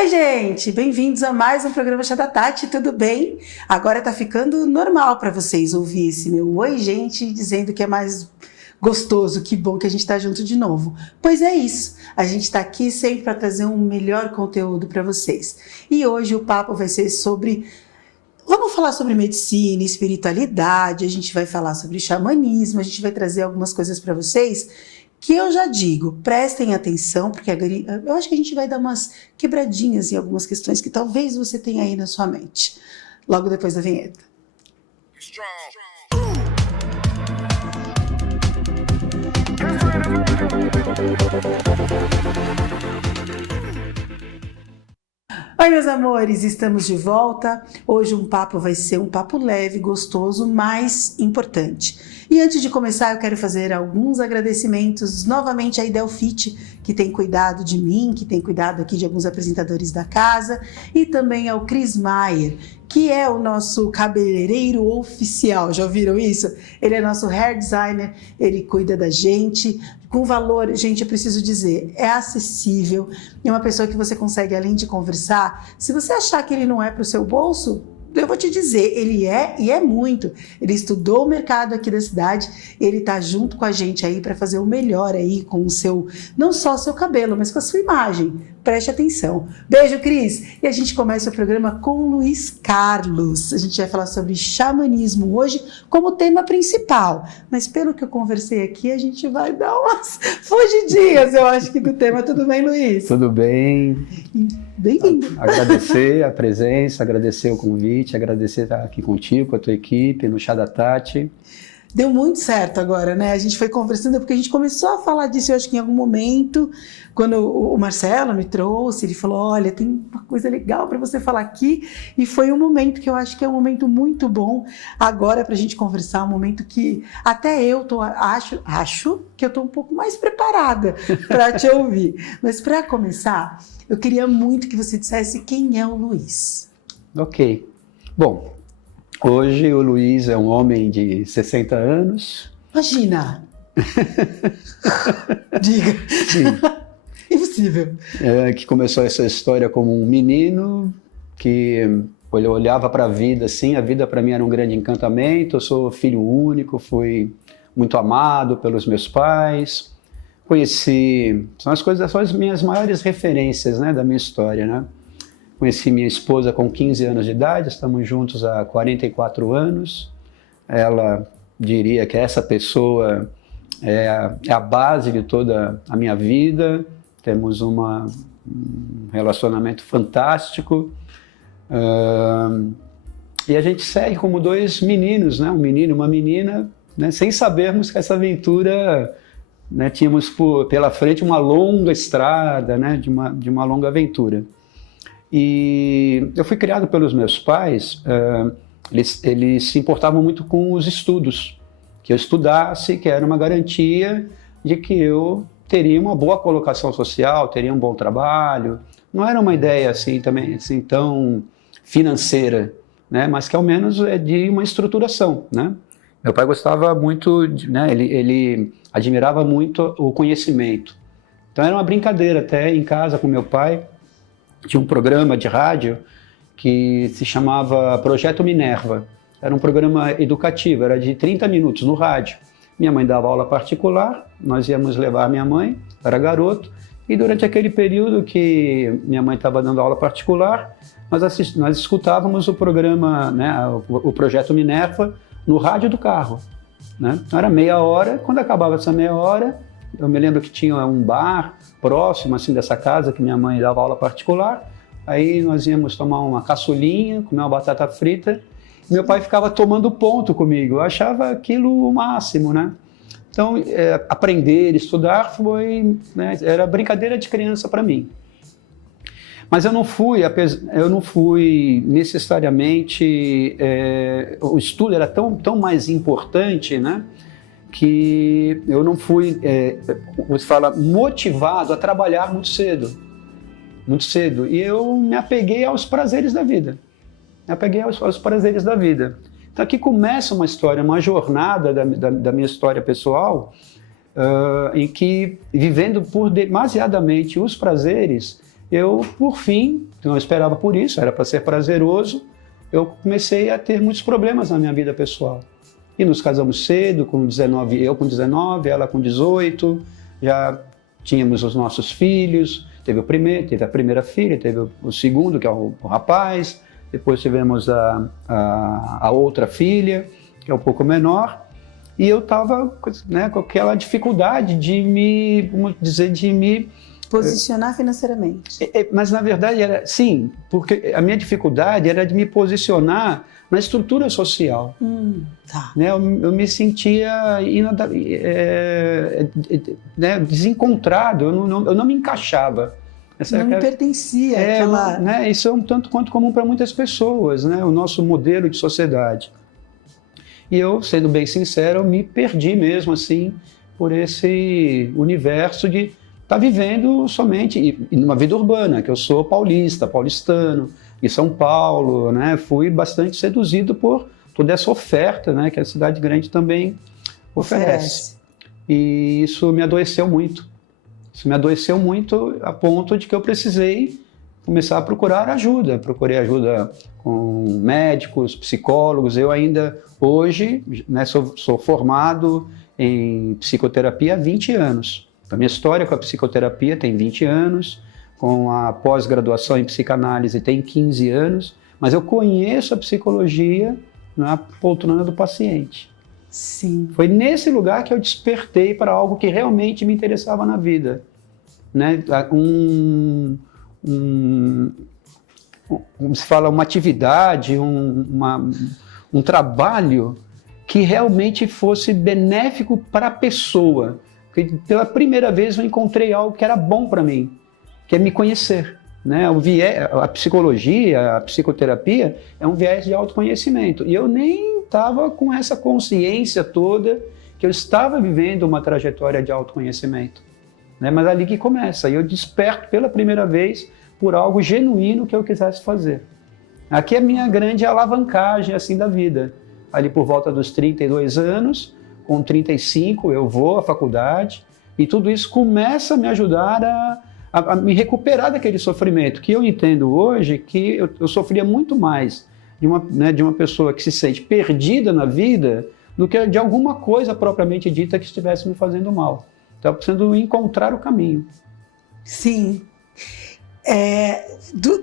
Oi, gente! Bem-vindos a mais um programa Chá da Tati, tudo bem? Agora tá ficando normal para vocês ouvir esse meu oi, gente, dizendo que é mais gostoso, que bom que a gente tá junto de novo. Pois é isso, a gente tá aqui sempre para trazer um melhor conteúdo para vocês. E hoje o papo vai ser sobre... Vamos falar sobre medicina, espiritualidade, a gente vai falar sobre xamanismo, a gente vai trazer algumas coisas para vocês que eu já digo, prestem atenção, porque eu acho que a gente vai dar umas quebradinhas em algumas questões que talvez você tenha aí na sua mente. Logo depois da vinheta. Oi, meus amores, estamos de volta. Hoje um papo vai ser um papo leve, gostoso, mas importante. E antes de começar, eu quero fazer alguns agradecimentos novamente à Idelfit, que tem cuidado de mim, que tem cuidado aqui de alguns apresentadores da casa, e também ao Chris Maier, que é o nosso cabeleireiro oficial. Já ouviram isso? Ele é nosso hair designer, ele cuida da gente, com valor, gente, eu preciso dizer, é acessível, é uma pessoa que você consegue, além de conversar, se você achar que ele não é para o seu bolso, eu vou te dizer, ele é e é muito. Ele estudou o mercado aqui da cidade, ele tá junto com a gente aí para fazer o melhor aí com o seu, não só o seu cabelo, mas com a sua imagem. Preste atenção. Beijo, Cris! E a gente começa o programa com o Luiz Carlos. A gente vai falar sobre xamanismo hoje como tema principal. Mas pelo que eu conversei aqui, a gente vai dar umas fugidinhas, eu acho que do tema. Tudo bem, Luiz? Tudo bem. Bem-vindo. Agradecer a presença, agradecer o convite, agradecer estar aqui contigo, com a tua equipe, no Chá da Tati. Deu muito certo agora, né? A gente foi conversando porque a gente começou a falar disso, eu acho que em algum momento, quando o Marcelo me trouxe, ele falou, olha, tem uma coisa legal para você falar aqui, e foi um momento que eu acho que é um momento muito bom agora para a gente conversar, um momento que até eu acho que eu estou um pouco mais preparada para te ouvir. Mas para começar, eu queria muito que você dissesse quem é o Luiz. Ok. Bom, hoje o Luiz é um homem de 60 anos. Imagina! Diga! Sim. Impossível. Que começou essa história como um menino que olhava para a vida assim, a vida para mim era um grande encantamento, eu sou filho único, fui muito amado pelos meus pais, conheci, são as minhas maiores referências, né, da minha história, né? Conheci minha esposa com 15 anos de idade, estamos juntos há 44 anos. Ela diria que essa pessoa é a base de toda a minha vida. Temos um relacionamento fantástico. E a gente segue como dois meninos, né? Um menino e uma menina, né? Sem sabermos que essa aventura, né? Tínhamos pela frente uma longa estrada, né? De uma longa aventura. E eu fui criado pelos meus pais, eles se importavam muito com os estudos, que eu estudasse, que era uma garantia de que eu teria uma boa colocação social, teria um bom trabalho. Não era uma ideia assim, também, assim, tão financeira, né? Mas que ao menos é de uma estruturação, né? Meu pai gostava muito, né? Ele admirava muito o conhecimento. Então era uma brincadeira até em casa com meu pai. Tinha um programa de rádio que se chamava Projeto Minerva. Era um programa educativo, era de 30 minutos no rádio. Minha mãe dava aula particular, nós íamos levar minha mãe, era garoto, e durante aquele período que minha mãe estava dando aula particular, nós escutávamos o programa, né, o Projeto Minerva, no rádio do carro, né? Era meia hora, quando acabava essa meia hora, eu me lembro que tinha um bar próximo assim, dessa casa que minha mãe dava aula particular. Aí nós íamos tomar uma caçulinha, comer uma batata frita. E meu pai ficava tomando ponto comigo. Eu achava aquilo o máximo, né? Então, aprender, estudar era brincadeira de criança para mim. Mas eu não fui necessariamente... o estudo era tão mais importante, né? Que eu não fui, você fala, motivado a trabalhar muito cedo. E eu me apeguei aos prazeres da vida. Aos prazeres da vida. Então aqui começa uma história, uma jornada da minha história pessoal, em que, vivendo demasiadamente os prazeres, eu, por fim, não esperava por isso, era para ser prazeroso, eu comecei a ter muitos problemas na minha vida pessoal. E nos casamos cedo, com 19, eu com 19, ela com 18, já tínhamos os nossos filhos, teve a primeira filha, teve o segundo, que é o rapaz, depois tivemos a outra filha, que é um pouco menor, e eu estava, né, com aquela dificuldade de me posicionar financeiramente. Mas na verdade era, sim, porque a minha dificuldade era de me posicionar na estrutura social. Tá. Né, eu me sentia né, desencontrado, eu não me encaixava. Não me pertencia. Né, isso é um tanto quanto comum para muitas pessoas, né, o nosso modelo de sociedade. E eu, sendo bem sincero, eu me perdi mesmo assim por esse universo de estar vivendo somente e numa vida urbana, que eu sou paulistano, em São Paulo, né? Fui bastante seduzido por toda essa oferta, né, que a cidade grande também oferece. E isso me adoeceu muito. Isso me adoeceu muito a ponto de que eu precisei começar a procurar ajuda. Procurei ajuda com médicos, psicólogos. Eu ainda hoje, né, sou formado em psicoterapia há 20 anos. A minha história com a psicoterapia tem 20 anos, com a pós-graduação em psicanálise tem 15 anos, mas eu conheço a psicologia na poltrona do paciente. Sim. Foi nesse lugar que eu despertei para algo que realmente me interessava na vida. Né? Como se fala, uma atividade, um trabalho que realmente fosse benéfico para a pessoa. Porque pela primeira vez eu encontrei algo que era bom para mim, que é me conhecer. Né? A psicologia, a psicoterapia é um viés de autoconhecimento. E eu nem estava com essa consciência toda que eu estava vivendo uma trajetória de autoconhecimento. Né? Mas ali que começa. E eu desperto pela primeira vez por algo genuíno que eu quisesse fazer. Aqui é a minha grande alavancagem assim, da vida. Ali por volta dos 32 anos, com 35 eu vou à faculdade e tudo isso começa a me ajudar a me recuperar daquele sofrimento, que eu entendo hoje que eu sofria muito mais de uma pessoa que se sente perdida na vida do que de alguma coisa propriamente dita que estivesse me fazendo mal. Então, eu preciso encontrar o caminho. Sim.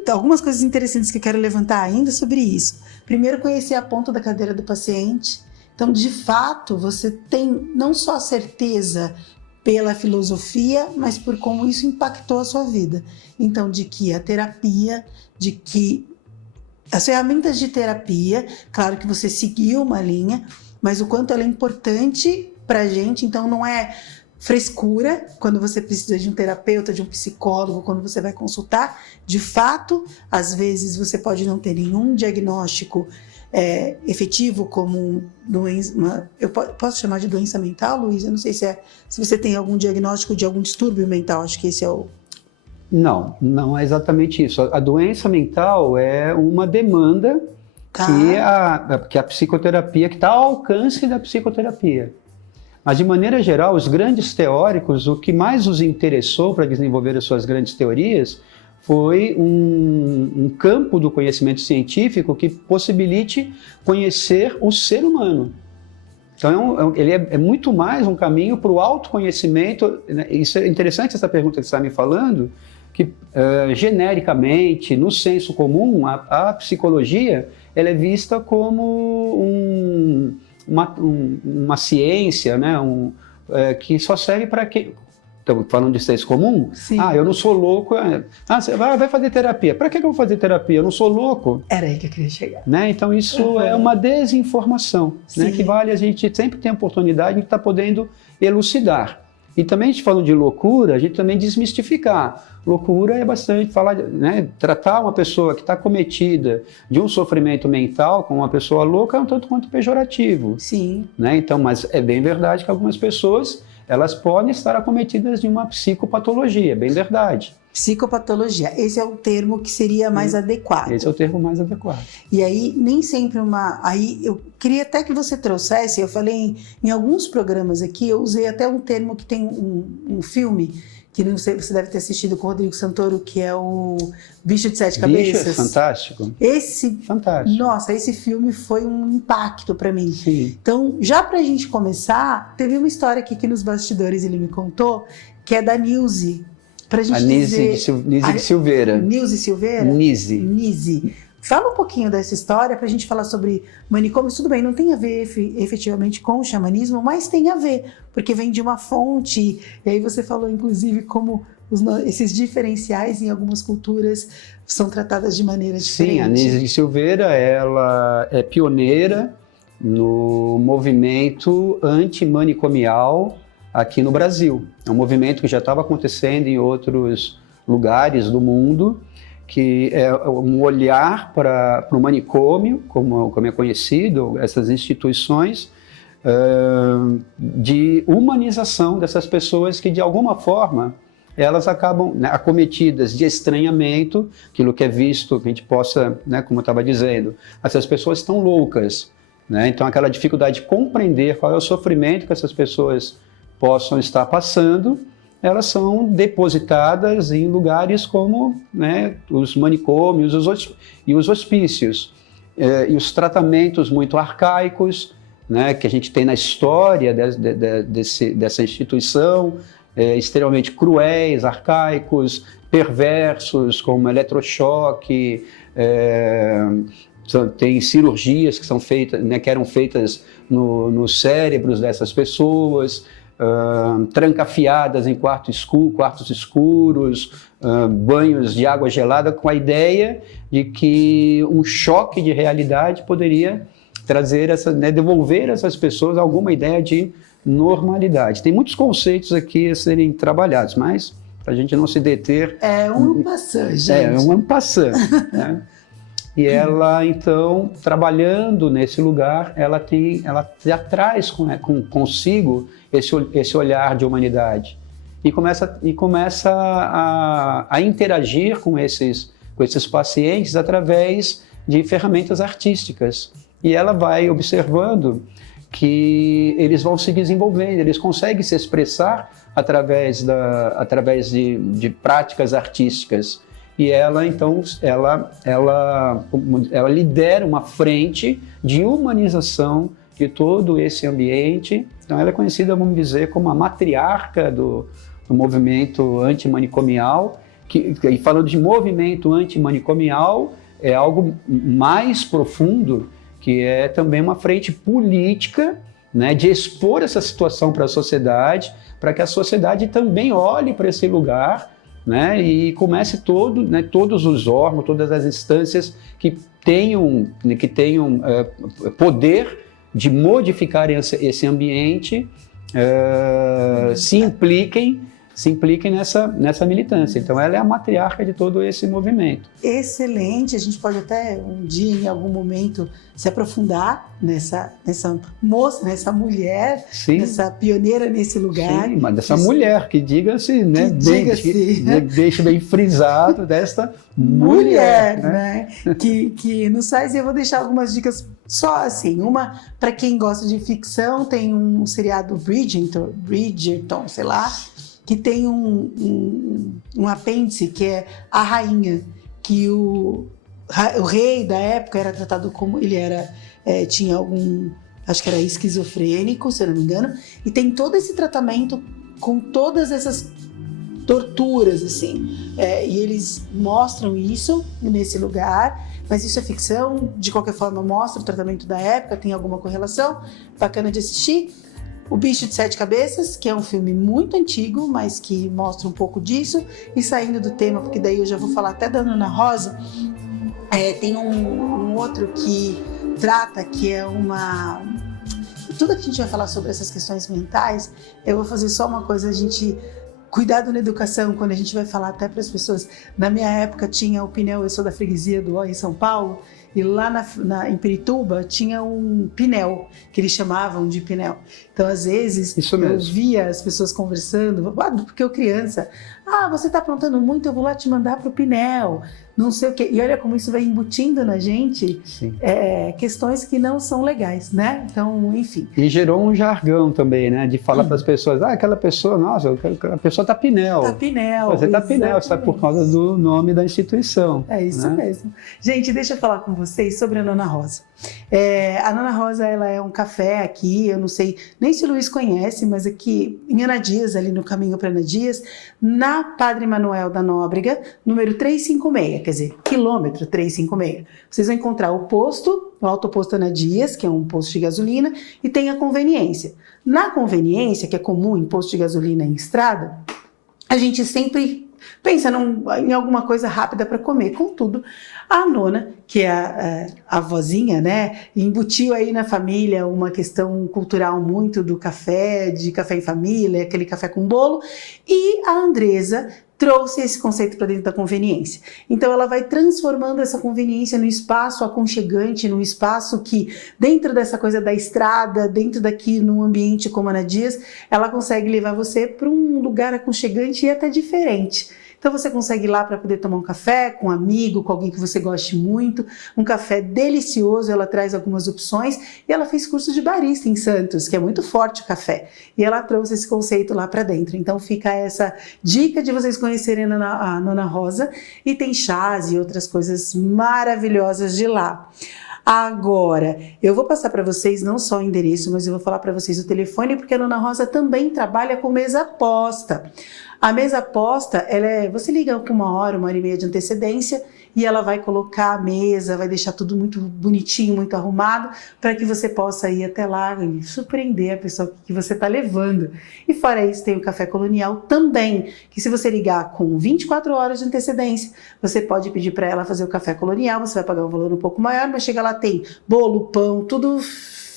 Algumas coisas interessantes que eu quero levantar ainda sobre isso. Primeiro, conhecer a ponta da cadeira do paciente. Então, de fato, você tem não só a certeza pela filosofia, mas por como isso impactou a sua vida. Então, de que a terapia, de que as ferramentas de terapia, claro que você seguiu uma linha, mas o quanto ela é importante para a gente. Então, não é frescura quando você precisa de um terapeuta, de um psicólogo, quando você vai consultar. De fato, às vezes você pode não ter nenhum diagnóstico efetivo, como eu posso chamar de doença mental, Luiz? Eu não sei se você tem algum diagnóstico de algum distúrbio mental, acho que esse é o... Não é exatamente isso. A doença mental é uma demanda que a psicoterapia, que está ao alcance da psicoterapia. Mas, de maneira geral, os grandes teóricos, o que mais os interessou para desenvolver as suas grandes teorias foi um campo do conhecimento científico que possibilite conhecer o ser humano. Então, ele é muito mais um caminho para o autoconhecimento. Isso é interessante, essa pergunta que você está me falando, que genericamente, no senso comum, a psicologia ela é vista como uma ciência, né, que só serve para quem... Estamos falando de senso comum? Sim. Eu não sou louco. Você vai fazer terapia. Para que eu vou fazer terapia? Eu não sou louco. Era aí que eu queria chegar. Né? Então, isso é uma desinformação, né, que vale a gente sempre tem a oportunidade de estar podendo elucidar. E também, a gente falando de loucura, a gente também desmistificar. Loucura é bastante falar, né, tratar uma pessoa que está cometida de um sofrimento mental como uma pessoa louca é um tanto quanto pejorativo. Sim. Né? Então, mas é bem verdade que algumas pessoas elas podem estar acometidas de uma psicopatologia, é bem verdade. Psicopatologia, esse é o termo que seria mais adequado. Esse é o termo mais adequado. E aí, nem sempre Aí, eu queria até que você trouxesse, eu falei em alguns programas aqui, eu usei até um termo que tem um filme que não sei, você deve ter assistido com o Rodrigo Santoro, que é o Bicho de Sete Cabeças. Bicho, fantástico. Fantástico. Nossa, esse filme foi um impacto para mim. Sim. Então, já pra gente começar, teve uma história aqui que nos bastidores ele me contou, que é da Nilce. Pra gente Nise de Silveira. Nilce Silveira? Nise. Fala um pouquinho dessa história pra gente falar sobre manicômios. Tudo bem, não tem a ver efetivamente com o xamanismo, mas tem a ver, porque vem de uma fonte. E aí você falou, inclusive, como esses diferenciais em algumas culturas são tratadas de maneira diferente. Sim, a Nise de Silveira, ela é pioneira no movimento antimanicomial aqui no Brasil. É um movimento que já estava acontecendo em outros lugares do mundo, que é um olhar para o manicômio, como é conhecido, essas instituições de humanização dessas pessoas que, de alguma forma, elas acabam, né, acometidas de estranhamento, aquilo que é visto, que a gente possa, né, como eu estava dizendo, essas pessoas estão loucas, né? Então aquela dificuldade de compreender qual é o sofrimento que essas pessoas possam estar passando, elas são depositadas em lugares como, né, os manicômios e os hospícios. E os tratamentos muito arcaicos, né, que a gente tem na história dessa instituição, extremamente cruéis, arcaicos, perversos, como eletrochoque, tem cirurgias que são feitas, né, que eram feitas nos cérebros dessas pessoas, trancafiadas em quartos escuros, banhos de água gelada, com a ideia de que um choque de realidade poderia trazer devolver a essas pessoas alguma ideia de normalidade. Tem muitos conceitos aqui a serem trabalhados, mas para a gente não se deter... É um passant, gente. É um passant, né? E ela, então, trabalhando nesse lugar, ela já traz consigo esse olhar de humanidade e começa a interagir com esses pacientes através de ferramentas artísticas. E ela vai observando que eles vão se desenvolvendo, eles conseguem se expressar através de práticas artísticas. E ela, então, ela lidera uma frente de humanização de todo esse ambiente. Então, ela é conhecida, vamos dizer, como a matriarca do movimento antimanicomial. E falando de movimento antimanicomial, é algo mais profundo, que é também uma frente política, né, de expor essa situação para a sociedade, para que a sociedade também olhe para esse lugar, né, e comece todos os órgãos, todas as instâncias que tenham poder de modificar esse ambiente, se impliquem nessa militância. Então, ela é a matriarca de todo esse movimento. Excelente. A gente pode até um dia, em algum momento, se aprofundar nessa moça, nessa mulher, Sim. nessa pioneira nesse lugar. Sim, mas dessa mulher, que diga-se, né, deixa bem frisado, desta mulher, né? que nos faz. Eu vou deixar algumas dicas só assim. Uma, para quem gosta de ficção, tem um seriado Bridgerton, sei lá, que tem um apêndice que é a rainha, que o rei da época era tratado como ele tinha acho que era esquizofrênico, se eu não me engano, e tem todo esse tratamento com todas essas torturas, assim, e eles mostram isso nesse lugar, mas isso é ficção, de qualquer forma mostra o tratamento da época, tem alguma correlação, bacana de assistir. O Bicho de Sete Cabeças, que é um filme muito antigo, mas que mostra um pouco disso. E saindo do tema, porque daí eu já vou falar até da Ana Rosa, tem um outro que trata, que é tudo que a gente vai falar sobre essas questões mentais, eu vou fazer só uma coisa, a gente... Cuidado na educação, quando a gente vai falar até para as pessoas. Na minha época tinha o Pinel, eu sou da freguesia do Ó em São Paulo, e lá em Pirituba tinha um Pinel, que eles chamavam de Pinel. Então, às vezes, eu via as pessoas conversando, porque eu criança, você está aprontando muito, eu vou lá te mandar para o Pinel. não sei o quê. E olha como isso vai embutindo na gente questões que não são legais, né? Então, enfim. E gerou um jargão também, né? De falar para as pessoas, aquela pessoa, nossa, a pessoa tá pinel. Tá pinel. Você tá pinel, isso é por causa do nome da instituição. É isso, né? Mesmo. Gente, deixa eu falar com vocês sobre a Nona Rosa. A Nona Rosa, ela é um café aqui, eu não sei nem se o Luiz conhece, mas aqui em Anadias, ali no caminho para Anadias, na Padre Manuel da Nóbrega, número 356, quer dizer, quilômetro 356. Vocês vão encontrar o posto, o autoposto Anadias, que é um posto de gasolina, e tem a conveniência. Na conveniência, que é comum em posto de gasolina em estrada, a gente sempre pensa em alguma coisa rápida para comer. Contudo, a nona, que é a vozinha, né, embutiu aí na família uma questão cultural muito do café, de café em família, aquele café com bolo, e a Andresa trouxe esse conceito para dentro da conveniência. Então ela vai transformando essa conveniência no espaço aconchegante, num espaço que, dentro dessa coisa da estrada, dentro daqui num ambiente como a Anadias, ela consegue levar você para um lugar aconchegante e até diferente. Então você consegue ir lá para poder tomar um café com um amigo, com alguém que você goste muito, um café delicioso, ela traz algumas opções e ela fez curso de barista em Santos, que é muito forte o café, e ela trouxe esse conceito lá para dentro. Então fica essa dica de vocês conhecerem a Nona Rosa, e tem chás e outras coisas maravilhosas de lá. Agora, eu vou passar para vocês não só o endereço, mas eu vou falar para vocês o telefone, porque a Nona Rosa também trabalha com mesa posta. A mesa posta, você liga com 1 hora e meia de antecedência e ela vai colocar a mesa, vai deixar tudo muito bonitinho, muito arrumado, para que você possa ir até lá e surpreender a pessoa que você está levando. E fora isso, tem o Café Colonial também, que se você ligar com 24 horas de antecedência, você pode pedir para ela fazer o Café Colonial, você vai pagar um valor um pouco maior, mas chega lá, tem bolo, pão, tudo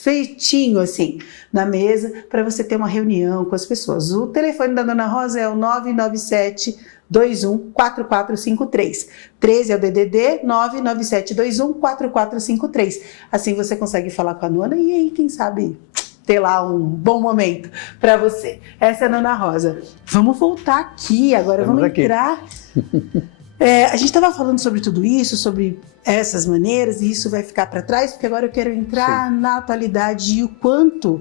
feitinho assim na mesa para você ter uma reunião com as pessoas. O telefone da Dona Rosa é o 997 21 4453. 13 é o DDD 997 21 4453. Assim você consegue falar com a nona e aí, quem sabe, ter lá um bom momento para você. Essa é a Nona Rosa. Vamos voltar aqui agora, vamos entrar. A gente estava falando sobre tudo isso, sobre essas maneiras, e isso vai ficar para trás, porque agora eu quero entrar na atualidade e o quanto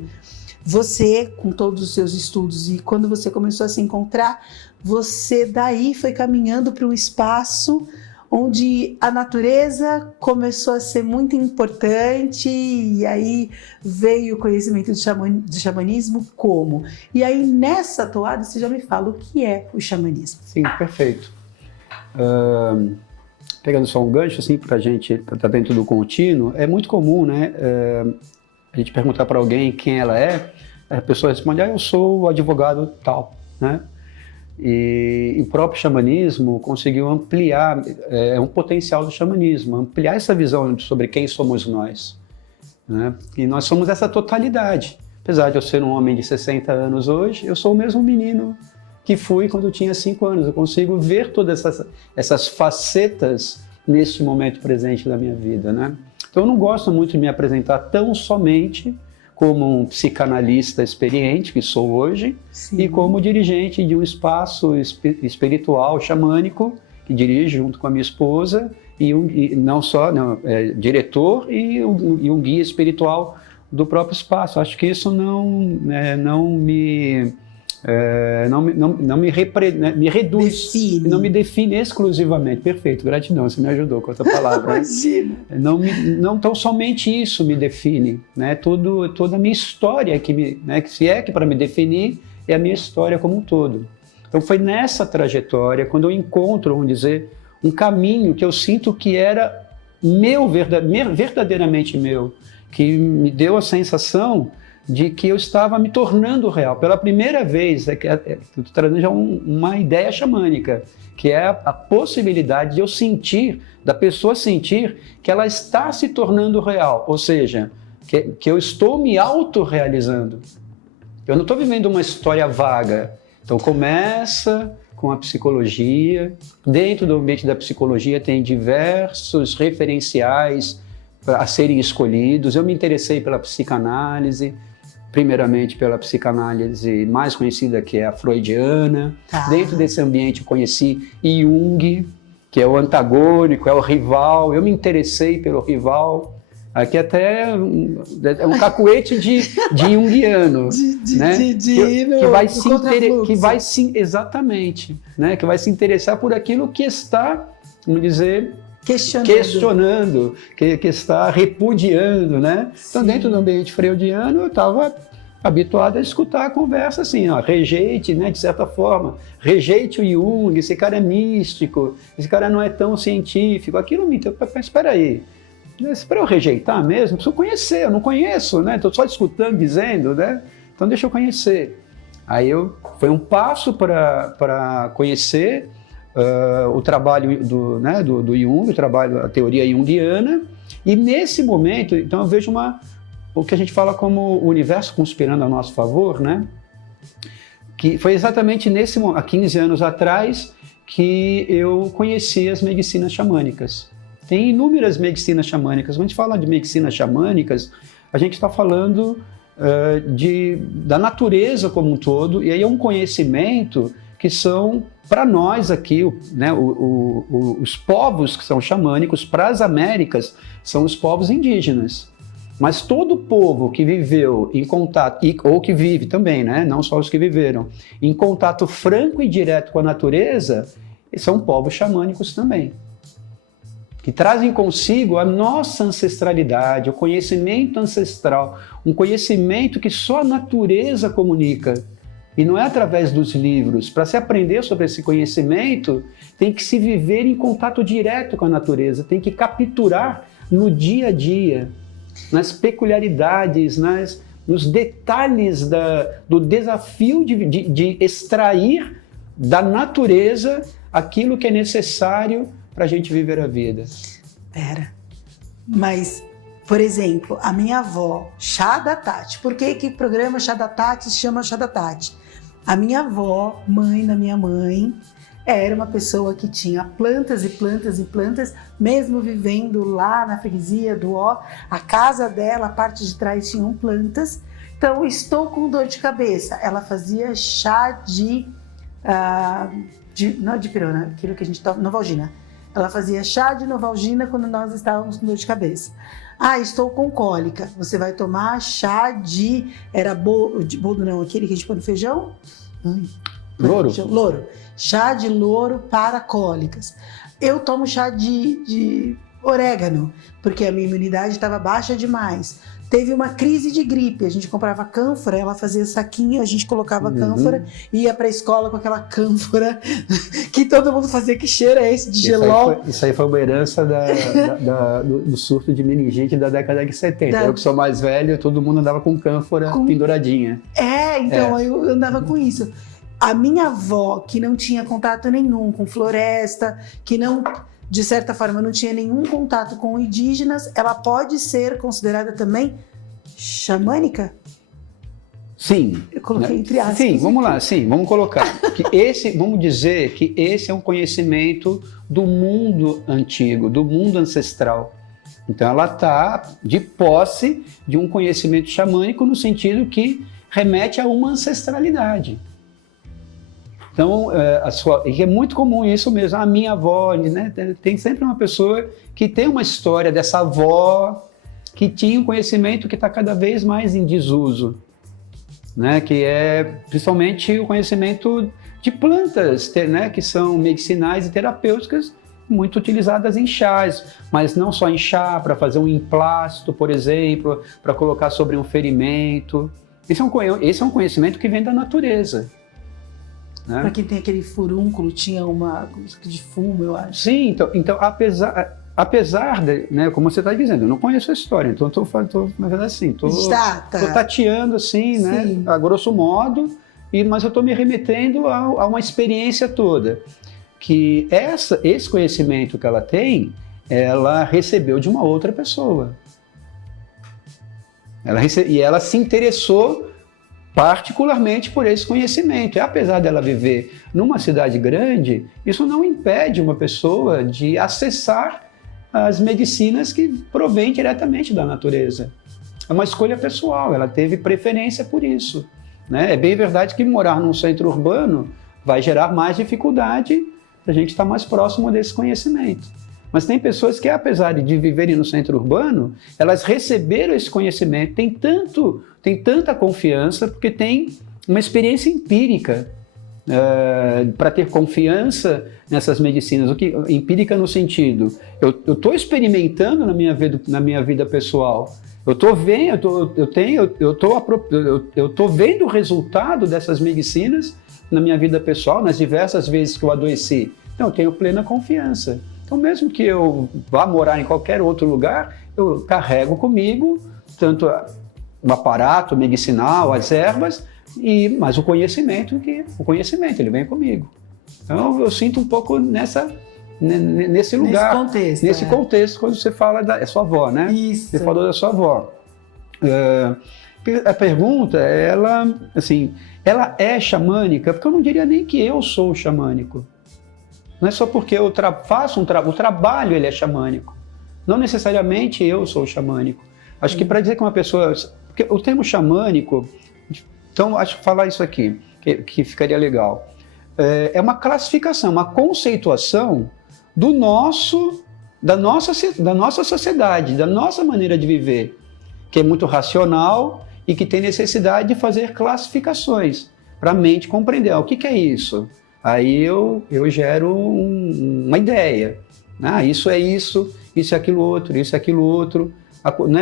você, com todos os seus estudos, e quando você começou a se encontrar, você daí foi caminhando para um espaço onde a natureza começou a ser muito importante, e aí veio o conhecimento do xamanismo como? E aí nessa toada você já me fala o que é o xamanismo. Sim, perfeito. Pegando só um gancho assim para a gente estar dentro do contínuo, é muito comum, né, a gente perguntar para alguém quem ela é, a pessoa responde, eu sou o advogado tal, né? E o próprio xamanismo conseguiu ampliar, um potencial do xamanismo, ampliar essa visão sobre quem somos nós, né? E nós somos essa totalidade. Apesar de eu ser um homem de 60 anos hoje, eu sou o mesmo menino que fui quando eu tinha 5 anos. Eu consigo ver todas essas facetas neste momento presente da minha vida, né? Então eu não gosto muito de me apresentar tão somente como um psicanalista experiente, que sou hoje, Sim. e como dirigente de um espaço espiritual, xamânico, que dirijo junto com a minha esposa, diretor e um guia espiritual do próprio espaço. Acho que isso não me reduz, define. Não me define exclusivamente. Perfeito, gratidão, você me ajudou com essa palavra. Imagina. Não tão somente isso me define, né? Toda a minha história que se é que para me definir é a minha história como um todo. Então foi nessa trajetória, quando eu encontro, vamos dizer, um caminho que eu sinto que era verdadeiramente meu, que me deu a sensação de que eu estava me tornando real. Pela primeira vez, estou trazendo já uma ideia xamânica, que é a possibilidade de eu sentir, da pessoa sentir que ela está se tornando real, ou seja, que eu estou me autorrealizando. Eu não estou vivendo uma história vaga. Então começa com a psicologia. Dentro do ambiente da psicologia tem diversos referenciais a serem escolhidos. Eu me interessei pela psicanálise, primeiramente pela psicanálise mais conhecida, que é a freudiana. Dentro desse ambiente eu conheci Jung, que é o antagônico, é o rival. Eu me interessei pelo rival. Aqui até é um cacuete de junguiano, né? Que vai se exatamente, né? Que vai se interessar por aquilo que está, vamos dizer, questionando, que está repudiando, né? Então, dentro do ambiente freudiano, eu estava habituado a escutar a conversa assim, ó, rejeite, né, de certa forma, rejeite o Jung, esse cara é místico, esse cara não é tão científico, aquilo me... Mas espera aí, para eu rejeitar mesmo, preciso conhecer, eu não conheço, né, estou só escutando, dizendo, né, então deixa eu conhecer. Aí foi um passo para conhecer o trabalho do Jung, a teoria junguiana, e nesse momento, então eu vejo o que a gente fala como o universo conspirando a nosso favor, né? Que foi exatamente há 15 anos atrás que eu conheci as medicinas xamânicas. Tem inúmeras medicinas xamânicas. Quando a gente fala de medicinas xamânicas, a gente está falando da natureza como um todo, e aí é um conhecimento que são, para nós aqui, né, os povos que são xamânicos, para as Américas, são os povos indígenas. Mas todo povo que viveu em contato, ou que vive também, né? Não só os que viveram, em contato franco e direto com a natureza, são povos xamânicos também. Que trazem consigo a nossa ancestralidade, o conhecimento ancestral, um conhecimento que só a natureza comunica. E não é através dos livros. Para se aprender sobre esse conhecimento, tem que se viver em contato direto com a natureza, tem que capturar no dia a dia, nas peculiaridades, nos detalhes do desafio de extrair da natureza aquilo que é necessário para a gente viver a vida. Mas, por exemplo, a minha avó, Chá da Tati, por que o programa Chá da Tati se chama Chá da Tati? A minha avó, mãe da minha mãe, era uma pessoa que tinha plantas e plantas e plantas, mesmo vivendo lá na freguesia do Ó, a casa dela, a parte de trás tinham plantas. Então, estou com dor de cabeça. Ela fazia chá não de pirona, aquilo que a gente toma, novalgina. Ela fazia chá de novalgina quando nós estávamos com dor de cabeça. Estou com cólica. Você vai tomar chá era boldo não, aquele que a gente põe no feijão? Louro. Louro. Chá de louro para cólicas. Eu tomo chá de orégano, porque a minha imunidade estava baixa demais. Teve uma crise de gripe, a gente comprava cânfora, ela fazia saquinho, a gente colocava cânfora, ia para a escola com aquela cânfora que todo mundo fazia, que cheiro é esse de gelol? Isso aí foi uma herança do surto de meningite da década de 70. Eu que sou mais velho, todo mundo andava com cânfora penduradinha. Então eu andava com isso. A minha avó, que não tinha contato nenhum com floresta, que não, de certa forma, não tinha nenhum contato com indígenas, ela pode ser considerada também xamânica? Sim. Eu coloquei entre aspas. Sim, vamos lá, sim, vamos colocar. Vamos dizer que esse é um conhecimento do mundo antigo, do mundo ancestral. Então ela está de posse de um conhecimento xamânico no sentido que remete a uma ancestralidade. Então, é muito comum isso mesmo. A minha avó, né? Tem sempre uma pessoa que tem uma história dessa avó que tinha um conhecimento que está cada vez mais em desuso, né? Que é principalmente o conhecimento de plantas, né? Que são medicinais e terapêuticas muito utilizadas em chás, mas não só em chá, para fazer um emplasto, por exemplo, para colocar sobre um ferimento. Esse é um conhecimento que vem da natureza. Né? Para quem tem aquele furúnculo, tinha uma de fumo, eu acho. Sim, então apesar de, né, como você está dizendo, eu não conheço a história, então estou fazendo assim, estou tateando assim, né, a grosso modo, mas eu estou me remetendo a uma experiência toda, que esse conhecimento que ela tem, ela recebeu de uma outra pessoa. E ela se interessou particularmente por esse conhecimento. E apesar dela viver numa cidade grande, isso não impede uma pessoa de acessar as medicinas que provêm diretamente da natureza. É uma escolha pessoal, ela teve preferência por isso. Né? É bem verdade que morar num centro urbano vai gerar mais dificuldade a gente está mais próximo desse conhecimento. Mas tem pessoas que, apesar de viverem no centro urbano, elas receberam esse conhecimento, tem tanta confiança, porque tem uma experiência empírica para ter confiança nessas medicinas. Empírica no sentido, eu estou experimentando na minha vida pessoal, eu estou vendo, eu estou vendo o resultado dessas medicinas na minha vida pessoal, nas diversas vezes que eu adoeci. Então, eu tenho plena confiança. Então, mesmo que eu vá morar em qualquer outro lugar, eu carrego comigo tanto o aparato medicinal, as ervas, mas o conhecimento ele vem comigo. Então, eu sinto um pouco nesse lugar, nesse contexto, quando você fala da sua avó, né? Isso. Você falou da sua avó. A pergunta, ela é xamânica? Porque eu não diria nem que eu sou xamânico. Não é só porque eu faço o trabalho, ele é xamânico. Não necessariamente eu sou xamânico. Acho que para dizer que uma pessoa... Porque o termo xamânico... Então, acho que falar isso aqui, que ficaria legal. É uma classificação, uma conceituação da nossa sociedade, da nossa maneira de viver, que é muito racional e que tem necessidade de fazer classificações para a mente compreender. O que é isso? Aí eu gero uma ideia. Isso é isso, isso é aquilo outro, isso é aquilo outro.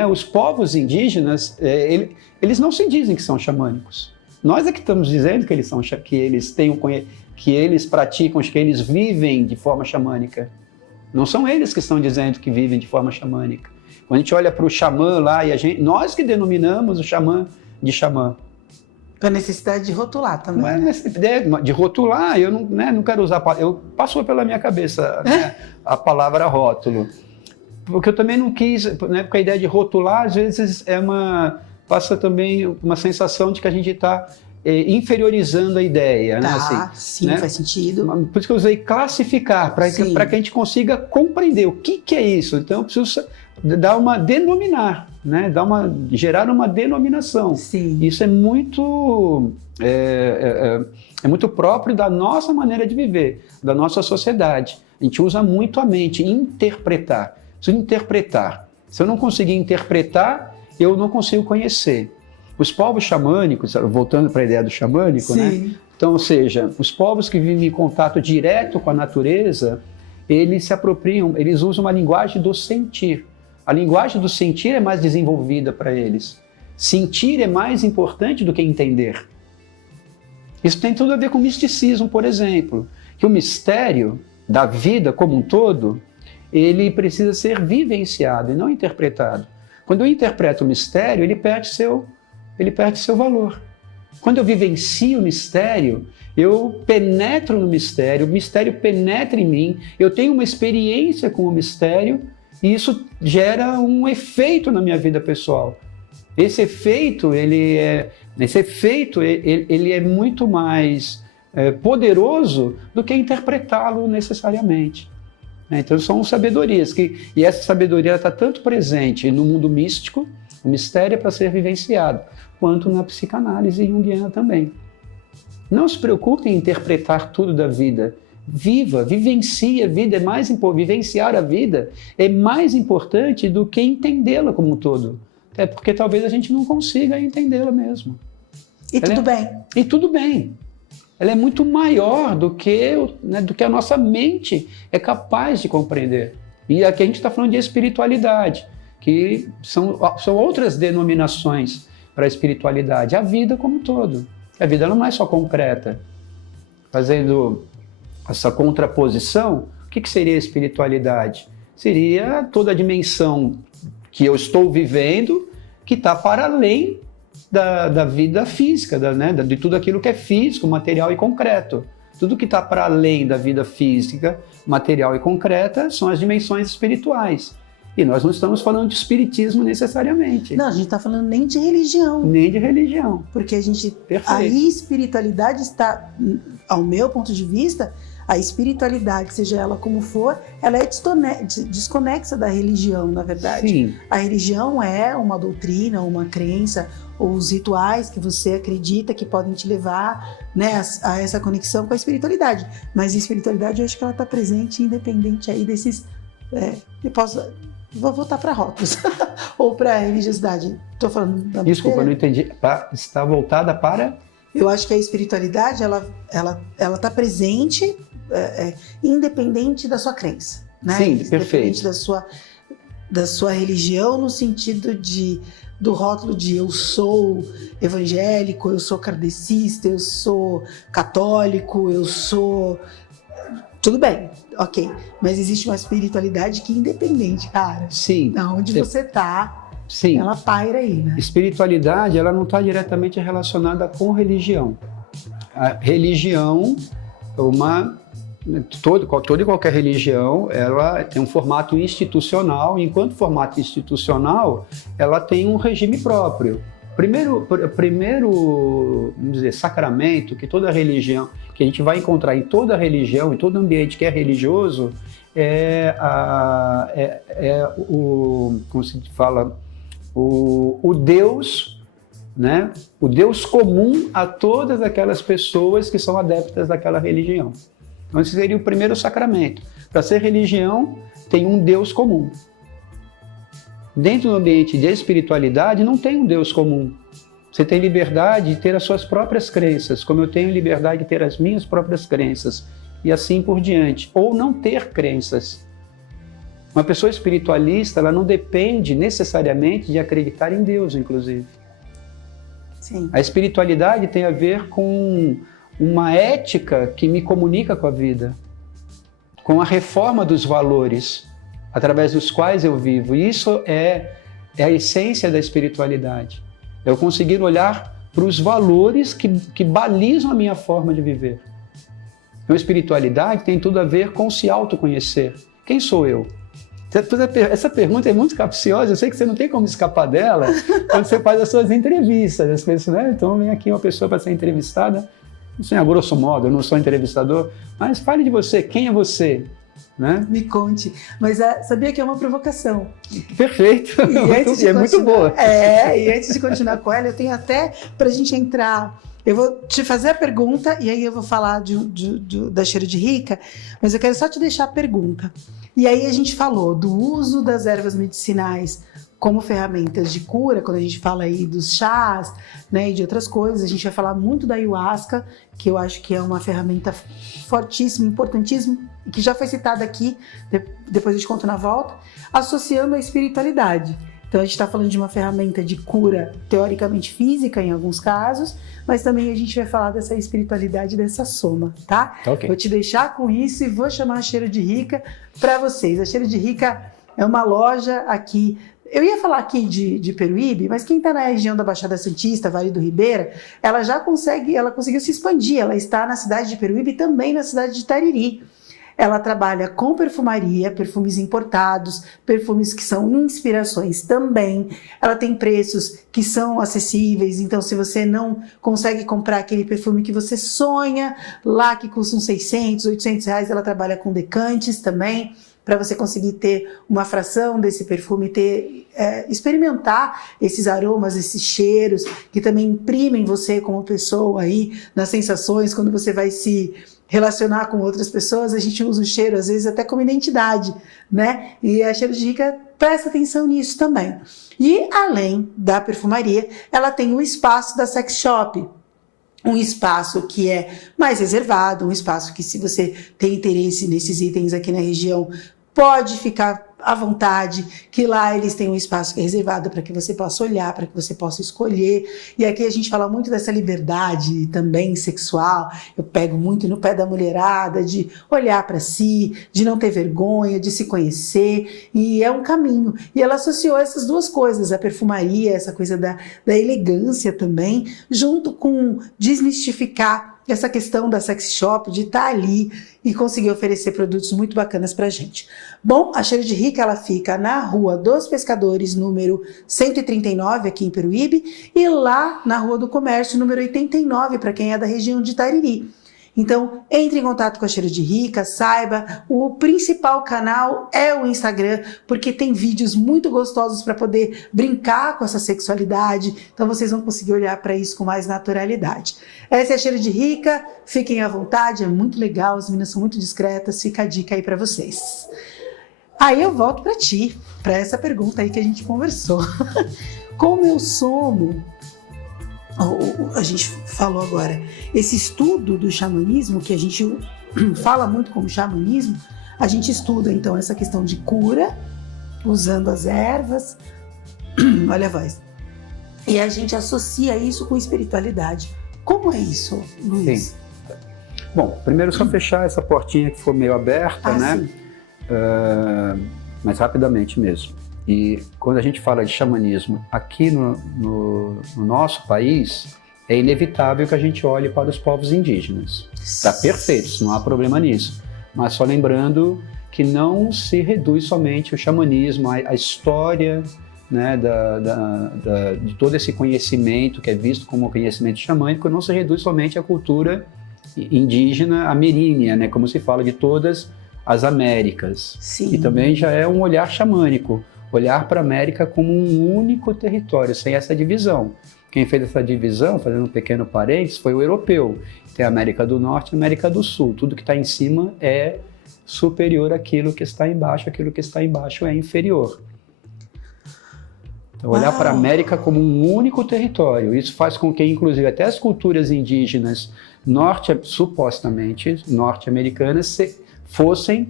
Os povos indígenas, eles não se dizem que são xamânicos. Nós é que estamos dizendo que que eles praticam, que eles vivem de forma xamânica. Não são eles que estão dizendo que vivem de forma xamânica. Quando a gente olha para o xamã lá, nós que denominamos o xamã de xamã. Com a necessidade de rotular também. Mas de rotular, eu não quero usar... Passou pela minha cabeça, né, a palavra rótulo. Porque eu também não quis... Né, porque a ideia de rotular, às vezes, passa também uma sensação de que a gente está inferiorizando a Tá, né, assim, sim, né? faz sentido. Por isso que eu usei classificar, para que a gente consiga compreender o que é isso. Então, eu preciso denominar, né? Gerar uma denominação. Sim. Isso é muito próprio da nossa maneira de viver, da nossa sociedade. A gente usa muito a mente, interpretar. Preciso interpretar. Se eu não conseguir interpretar, eu não consigo conhecer. Os povos xamânicos, voltando para a ideia do xamânico, né? Então, ou seja, os povos que vivem em contato direto com a natureza, eles se apropriam, eles usam uma linguagem do sentir. A linguagem do sentir é mais desenvolvida para eles. Sentir é mais importante do que entender. Isso tem tudo a ver com misticismo, por exemplo. Que o mistério da vida como um todo, ele precisa ser vivenciado e não interpretado. Quando eu interpreto o mistério, ele perde seu valor. Quando eu vivencio o mistério, eu penetro no mistério, o mistério penetra em mim, eu tenho uma experiência com o mistério e isso gera um efeito na minha vida pessoal. Esse efeito, ele é muito mais poderoso do que interpretá-lo necessariamente. Então são sabedorias, e essa sabedoria está tanto presente no mundo místico, o mistério é para ser vivenciado, quanto na psicanálise junguiana também. Não se preocupe em interpretar tudo da vida. Vivencie a vida, vivenciar a vida é mais importante do que entendê-la como um todo. Até porque talvez a gente não consiga entendê-la mesmo. E tudo bem. E tudo bem. Ela é muito maior do que a nossa mente é capaz de compreender. E aqui a gente está falando de espiritualidade, que são outras denominações para a espiritualidade. A vida como um todo. A vida não é só concreta. Fazendo essa contraposição, o que seria a espiritualidade? Seria toda a dimensão que eu estou vivendo, que está para além da vida física, de tudo aquilo que é físico, material e concreto. Tudo que está para além da vida física, material e concreta são as dimensões espirituais. E nós não estamos falando de espiritismo necessariamente. Não, a gente está falando nem de religião. Nem de religião. Porque Perfeito. A espiritualidade está, ao meu ponto de vista, A espiritualidade, seja ela como for, ela é desconexa da religião, na verdade. Sim. A religião é uma doutrina, uma crença, ou os rituais que você acredita que podem te levar, né, a essa conexão com a espiritualidade. Mas a espiritualidade, eu acho que ela está presente, independente aí desses... Vou voltar para rótulos ou para religiosidade. Estou falando da Desculpa, besteira? não entendi. Está voltada para... Eu acho que a espiritualidade, ela está presente, independente da sua crença, né? Sim, independente perfeito. da sua religião, no sentido do rótulo de eu sou evangélico, eu sou kardecista, eu sou católico, eu sou... Tudo bem, ok. Mas existe uma espiritualidade que é independente, cara. Sim. Onde você está, sim. Ela paira aí, né? Espiritualidade, ela não está diretamente relacionada com religião. A religião, toda e qualquer religião, ela tem um formato institucional, e enquanto formato institucional, ela tem um regime próprio. Primeiro, vamos dizer, sacramento que toda religião, que a gente vai encontrar em toda religião, em todo ambiente que é religioso, como se fala, o Deus, né? O Deus comum a todas aquelas pessoas que são adeptas daquela religião. Então, esse seria o primeiro sacramento. Para ser religião, tem um Deus comum. Dentro do ambiente de espiritualidade, não tem um Deus comum. Você tem liberdade de ter as suas próprias crenças, como eu tenho liberdade de ter as minhas próprias crenças, e assim por diante. Ou não ter crenças. Uma pessoa espiritualista, ela não depende necessariamente de acreditar em Deus, inclusive. Sim. A espiritualidade tem a ver com uma ética que me comunica com a vida, com a reforma dos valores através dos quais eu vivo. E isso é a essência da espiritualidade. Eu conseguir olhar para os valores que balizam a minha forma de viver. Então, a espiritualidade tem tudo a ver com se autoconhecer. Quem sou eu? Essa pergunta é muito capciosa, eu sei que você não tem como escapar dela quando você faz as suas entrevistas. As pessoas, né? Então, vem aqui uma pessoa para ser entrevistada, assim, a grosso modo, eu não sou entrevistador, mas fale de você, quem é você? Né? Me conte. Mas sabia que é uma provocação. Perfeito. É muito boa. E antes de continuar com ela, eu tenho até para a gente entrar. Eu vou te fazer a pergunta e aí eu vou falar da Cheiro de Rica, mas eu quero só te deixar a pergunta. E aí a gente falou do uso das ervas medicinais como ferramentas de cura, quando a gente fala aí dos chás, né, e de outras coisas. A gente vai falar muito da ayahuasca, que eu acho que é uma ferramenta fortíssima, importantíssima, e que já foi citada aqui, depois eu te conto na volta, associando a espiritualidade. Então a gente está falando de uma ferramenta de cura teoricamente física em alguns casos, mas também a gente vai falar dessa espiritualidade, dessa soma, tá? Okay. Vou te deixar com isso e vou chamar a Cheiro de Rica para vocês. A Cheiro de Rica é uma loja aqui. Eu ia falar aqui de Peruíbe, mas quem está na região da Baixada Santista, Vale do Ribeira, ela conseguiu se expandir. Ela está na cidade de Peruíbe e também na cidade de Tariri. Ela trabalha com perfumaria, perfumes importados, perfumes que são inspirações também. Ela tem preços que são acessíveis, então se você não consegue comprar aquele perfume que você sonha, lá que custa uns 600, 800 reais, ela trabalha com decantes também, para você conseguir ter uma fração desse perfume, experimentar esses aromas, esses cheiros, que também imprimem você como pessoa aí, nas sensações, quando você vai se relacionar com outras pessoas, a gente usa o cheiro, às vezes, até como identidade, né? E a Cheiro de Rica presta atenção nisso também. E, além da perfumaria, ela tem o espaço da sex shop, um espaço que é mais reservado, um espaço que, se você tem interesse nesses itens aqui na região, pode ficar à vontade, que lá eles têm um espaço que é reservado para que você possa olhar, para que você possa escolher. E aqui a gente fala muito dessa liberdade também sexual. Eu pego muito no pé da mulherada, de olhar para si, de não ter vergonha, de se conhecer. E é um caminho. E ela associou essas duas coisas, a perfumaria, essa coisa da elegância também, junto com desmistificar essa questão da sex shop, de estar ali e conseguir oferecer produtos muito bacanas pra gente. Bom, a Cheiro de Rica, ela fica na Rua dos Pescadores, número 139, aqui em Peruíbe, e lá na Rua do Comércio, número 89, para quem é da região de Tariri. Então, entre em contato com a Cheiro de Rica, saiba, o principal canal é o Instagram, porque tem vídeos muito gostosos para poder brincar com essa sexualidade, então vocês vão conseguir olhar para isso com mais naturalidade. Essa é a Cheiro de Rica, fiquem à vontade, é muito legal, as meninas são muito discretas, fica a dica aí para vocês. Aí eu volto para ti, para essa pergunta aí que a gente conversou. Como eu somo, a gente falou agora, esse estudo do xamanismo, que a gente fala muito como xamanismo, a gente estuda então essa questão de cura, usando as ervas, olha a voz, e a gente associa isso com espiritualidade. Como é isso, Luiz? Sim. Bom, primeiro só fechar essa portinha que foi meio aberta, né? Mas rapidamente mesmo. E quando a gente fala de xamanismo aqui no nosso país, é inevitável que a gente olhe para os povos indígenas. Está perfeito, não há problema nisso. Mas só lembrando que não se reduz somente o xamanismo, a história, né, de todo esse conhecimento que é visto como conhecimento xamânico, não se reduz somente à cultura indígena ameríndia, né, como se fala de todas as Américas. Sim. E também já é um olhar xamânico. Olhar para a América como um único território, sem essa divisão. Quem fez essa divisão, fazendo um pequeno parênteses, foi o europeu. Tem a América do Norte e a América do Sul. Tudo que está em cima é superior àquilo que está embaixo, aquilo que está embaixo é inferior. Então, olhar para a América como um único território. Isso faz com que, inclusive, até as culturas indígenas supostamente norte-americanas fossem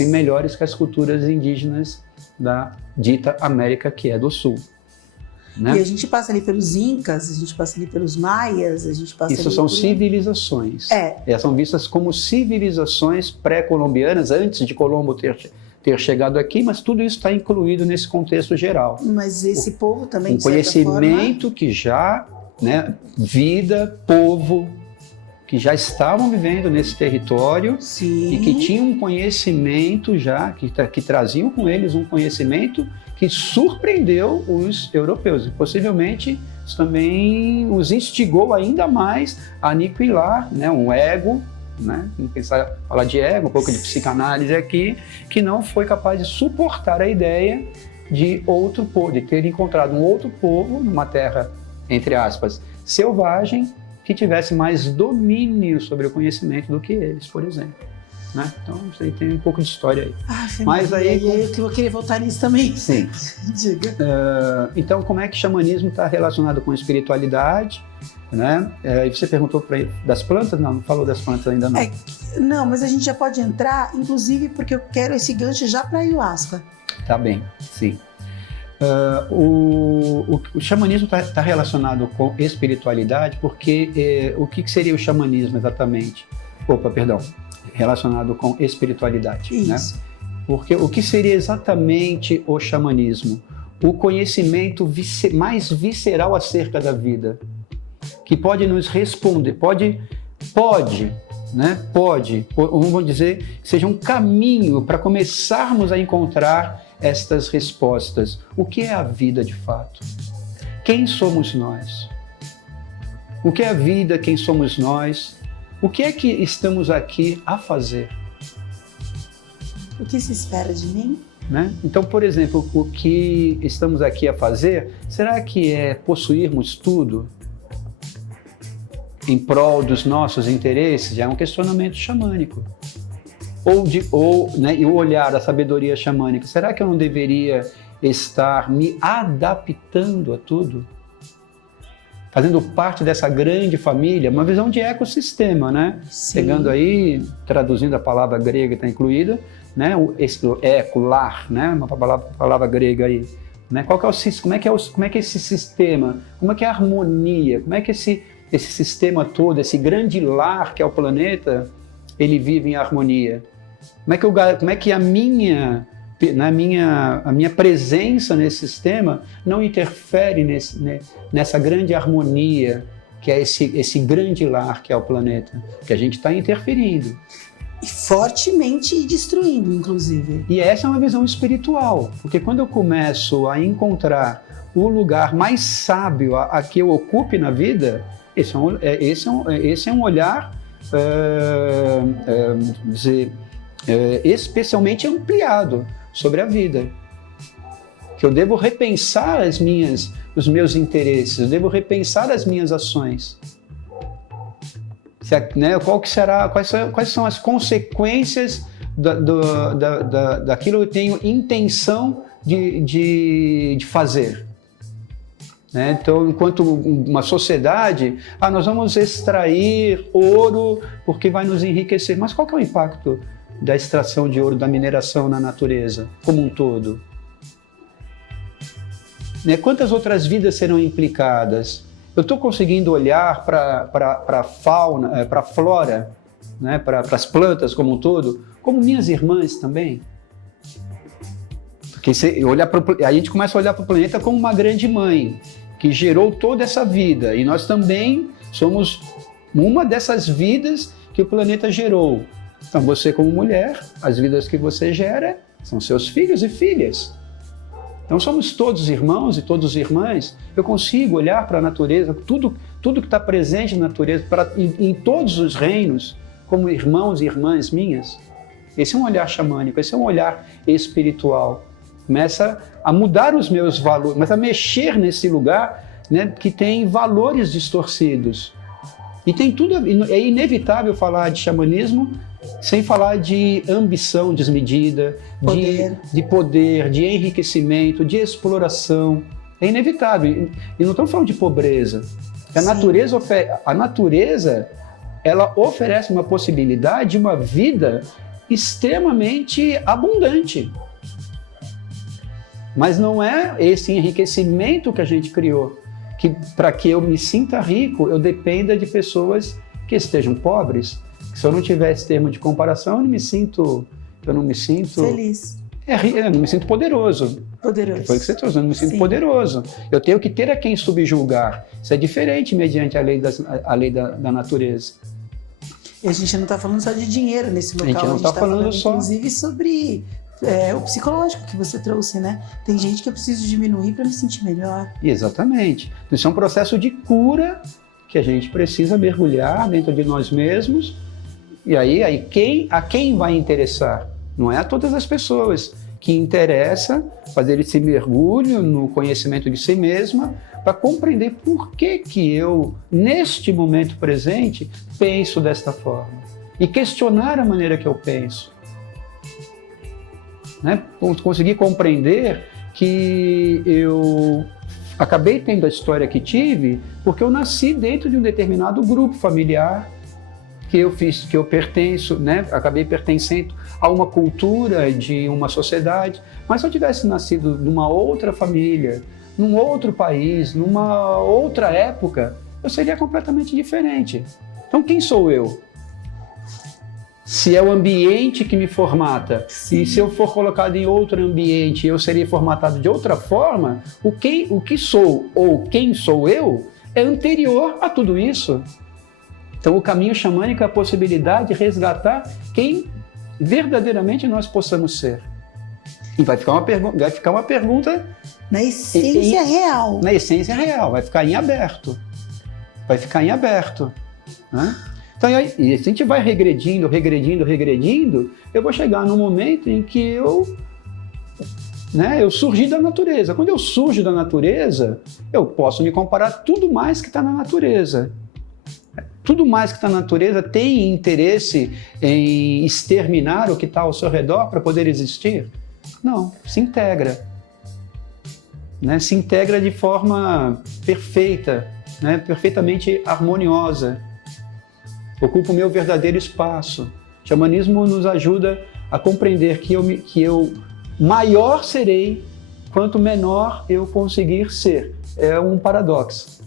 melhores que as culturas indígenas da dita América, que é do Sul. Né? E a gente passa ali pelos Incas, a gente passa ali pelos Maias, a gente passa. Isso são civilizações. São vistas como civilizações pré-colombianas, antes de Colombo ter chegado aqui, mas tudo isso está incluído nesse contexto geral. Mas esse povo também, de conhecimento forma... que já, né, povo, que já estavam vivendo nesse território. Sim. E que tinham um conhecimento já, que traziam com eles um conhecimento que surpreendeu os europeus. E possivelmente isso também os instigou ainda mais a aniquilar, né, um ego, né, vamos falar de ego, um pouco de psicanálise aqui, que não foi capaz de suportar a ideia de outro povo, de ter encontrado um outro povo numa terra, entre aspas, selvagem, que tivesse mais domínio sobre o conhecimento do que eles, por exemplo. Né? Então, isso aí tem um pouco de história aí. Mas aí eu vou querer voltar nisso também. Sim. Diga. Então, como é que o xamanismo está relacionado com a espiritualidade? Né? E você perguntou das plantas? Não falou das plantas ainda não. Não, mas a gente já pode entrar, inclusive porque eu quero esse gancho já para a ayahuasca. Tá bem, sim. O xamanismo está relacionado com espiritualidade porque o que seria o xamanismo exatamente? Relacionado com espiritualidade. Isso. Né? Porque o que seria exatamente o xamanismo? O conhecimento mais visceral acerca da vida, que pode nos responder, vamos dizer, que seja um caminho para começarmos a encontrar estas respostas. O que é a vida de fato? Quem somos nós? O que é a vida? Quem somos nós? O que é que estamos aqui a fazer? O que se espera de mim? Né? Então, por exemplo, o que estamos aqui a fazer, será que é possuirmos tudo em prol dos nossos interesses? Já é um questionamento xamânico. E o olhar da sabedoria xamânica, será que eu não deveria estar me adaptando a tudo? Fazendo parte dessa grande família, uma visão de ecossistema, né? Sim. Pegando aí, traduzindo a palavra grega que está incluída, né? Lar, né? Uma palavra grega aí. Né? Como é que é esse sistema? Como é que é a harmonia? Como é que esse sistema todo, esse grande lar que é o planeta, ele vive em harmonia? Como é que a minha presença nesse sistema não interfere nessa grande harmonia que é esse grande lar que é o planeta, que a gente está interferindo. E fortemente destruindo, inclusive. E essa é uma visão espiritual, porque quando eu começo a encontrar o lugar mais sábio a que eu ocupe na vida, Esse é um olhar especialmente ampliado sobre a vida. Que eu devo repensar os meus interesses, eu devo repensar as minhas ações. Quais são as consequências daquilo que eu tenho intenção de fazer? Né? Então, enquanto uma sociedade, nós vamos extrair ouro porque vai nos enriquecer. Mas qual que é o impacto da extração de ouro, da mineração na natureza, como um todo? Né? Quantas outras vidas serão implicadas? Eu estou conseguindo olhar para a fauna, para a flora, né? Para as plantas como um todo, como minhas irmãs também? Porque aí a gente começa a olhar para o planeta como uma grande mãe, que gerou toda essa vida, e nós também somos uma dessas vidas que o planeta gerou. Então você como mulher, as vidas que você gera são seus filhos e filhas. Então somos todos irmãos e todas irmãs. Eu consigo olhar para a natureza, tudo que está presente na natureza, em todos os reinos, como irmãos e irmãs minhas. Esse é um olhar xamânico, esse é um olhar espiritual. Começa a mudar os meus valores, começa a mexer nesse lugar, né, que tem valores distorcidos. E tem tudo, é inevitável falar de xamanismo sem falar de ambição desmedida, de poder, de enriquecimento, de exploração. É inevitável. E não estamos falando de pobreza. A natureza ela oferece uma possibilidade de uma vida extremamente abundante. Mas não é esse enriquecimento que a gente criou, que para que eu me sinta rico, eu dependa de pessoas que estejam pobres. Se eu não tiver esse termo de comparação, eu não me sinto feliz. Eu não me sinto poderoso. Poderoso. Foi o que você trouxe, eu não me sinto poderoso. Eu tenho que ter a quem subjugar. Isso é diferente mediante a lei da natureza. E a gente não está falando só de dinheiro nesse local, a gente não está falando só, inclusive, sobre o psicológico que você trouxe, né? Tem gente que eu preciso diminuir para me sentir melhor. Exatamente. Isso é um processo de cura que a gente precisa mergulhar dentro de nós mesmos. E aí a quem vai interessar? Não é a todas as pessoas que interessa fazer esse mergulho no conhecimento de si mesma para compreender por que eu, neste momento presente, penso desta forma. E questionar a maneira que eu penso. Né? Conseguir compreender que eu acabei tendo a história que tive porque eu nasci dentro de um determinado grupo familiar que eu pertenço, né? Acabei pertencendo a uma cultura de uma sociedade, mas se eu tivesse nascido numa outra família, num outro país, numa outra época, eu seria completamente diferente. Então quem sou eu? Se é o ambiente que me formata, e se eu for colocado em outro ambiente, eu seria formatado de outra forma, o que sou ou quem sou eu é anterior a tudo isso. Então o caminho xamânico é a possibilidade de resgatar quem verdadeiramente nós possamos ser. E vai ficar uma pergunta... Na essência real. Na essência real, vai ficar em aberto. Vai ficar em aberto. Né? Então, e se a gente vai regredindo, eu vou chegar num momento em que eu surgi da natureza. Quando eu surjo da natureza, eu posso me comparar a tudo mais que está na natureza. Tudo mais que está na natureza tem interesse em exterminar o que está ao seu redor para poder existir? Não, se integra. Né? Se integra de forma perfeita, né? Perfeitamente harmoniosa. Ocupa o meu verdadeiro espaço. O xamanismo nos ajuda a compreender que eu maior serei quanto menor eu conseguir ser. É um paradoxo.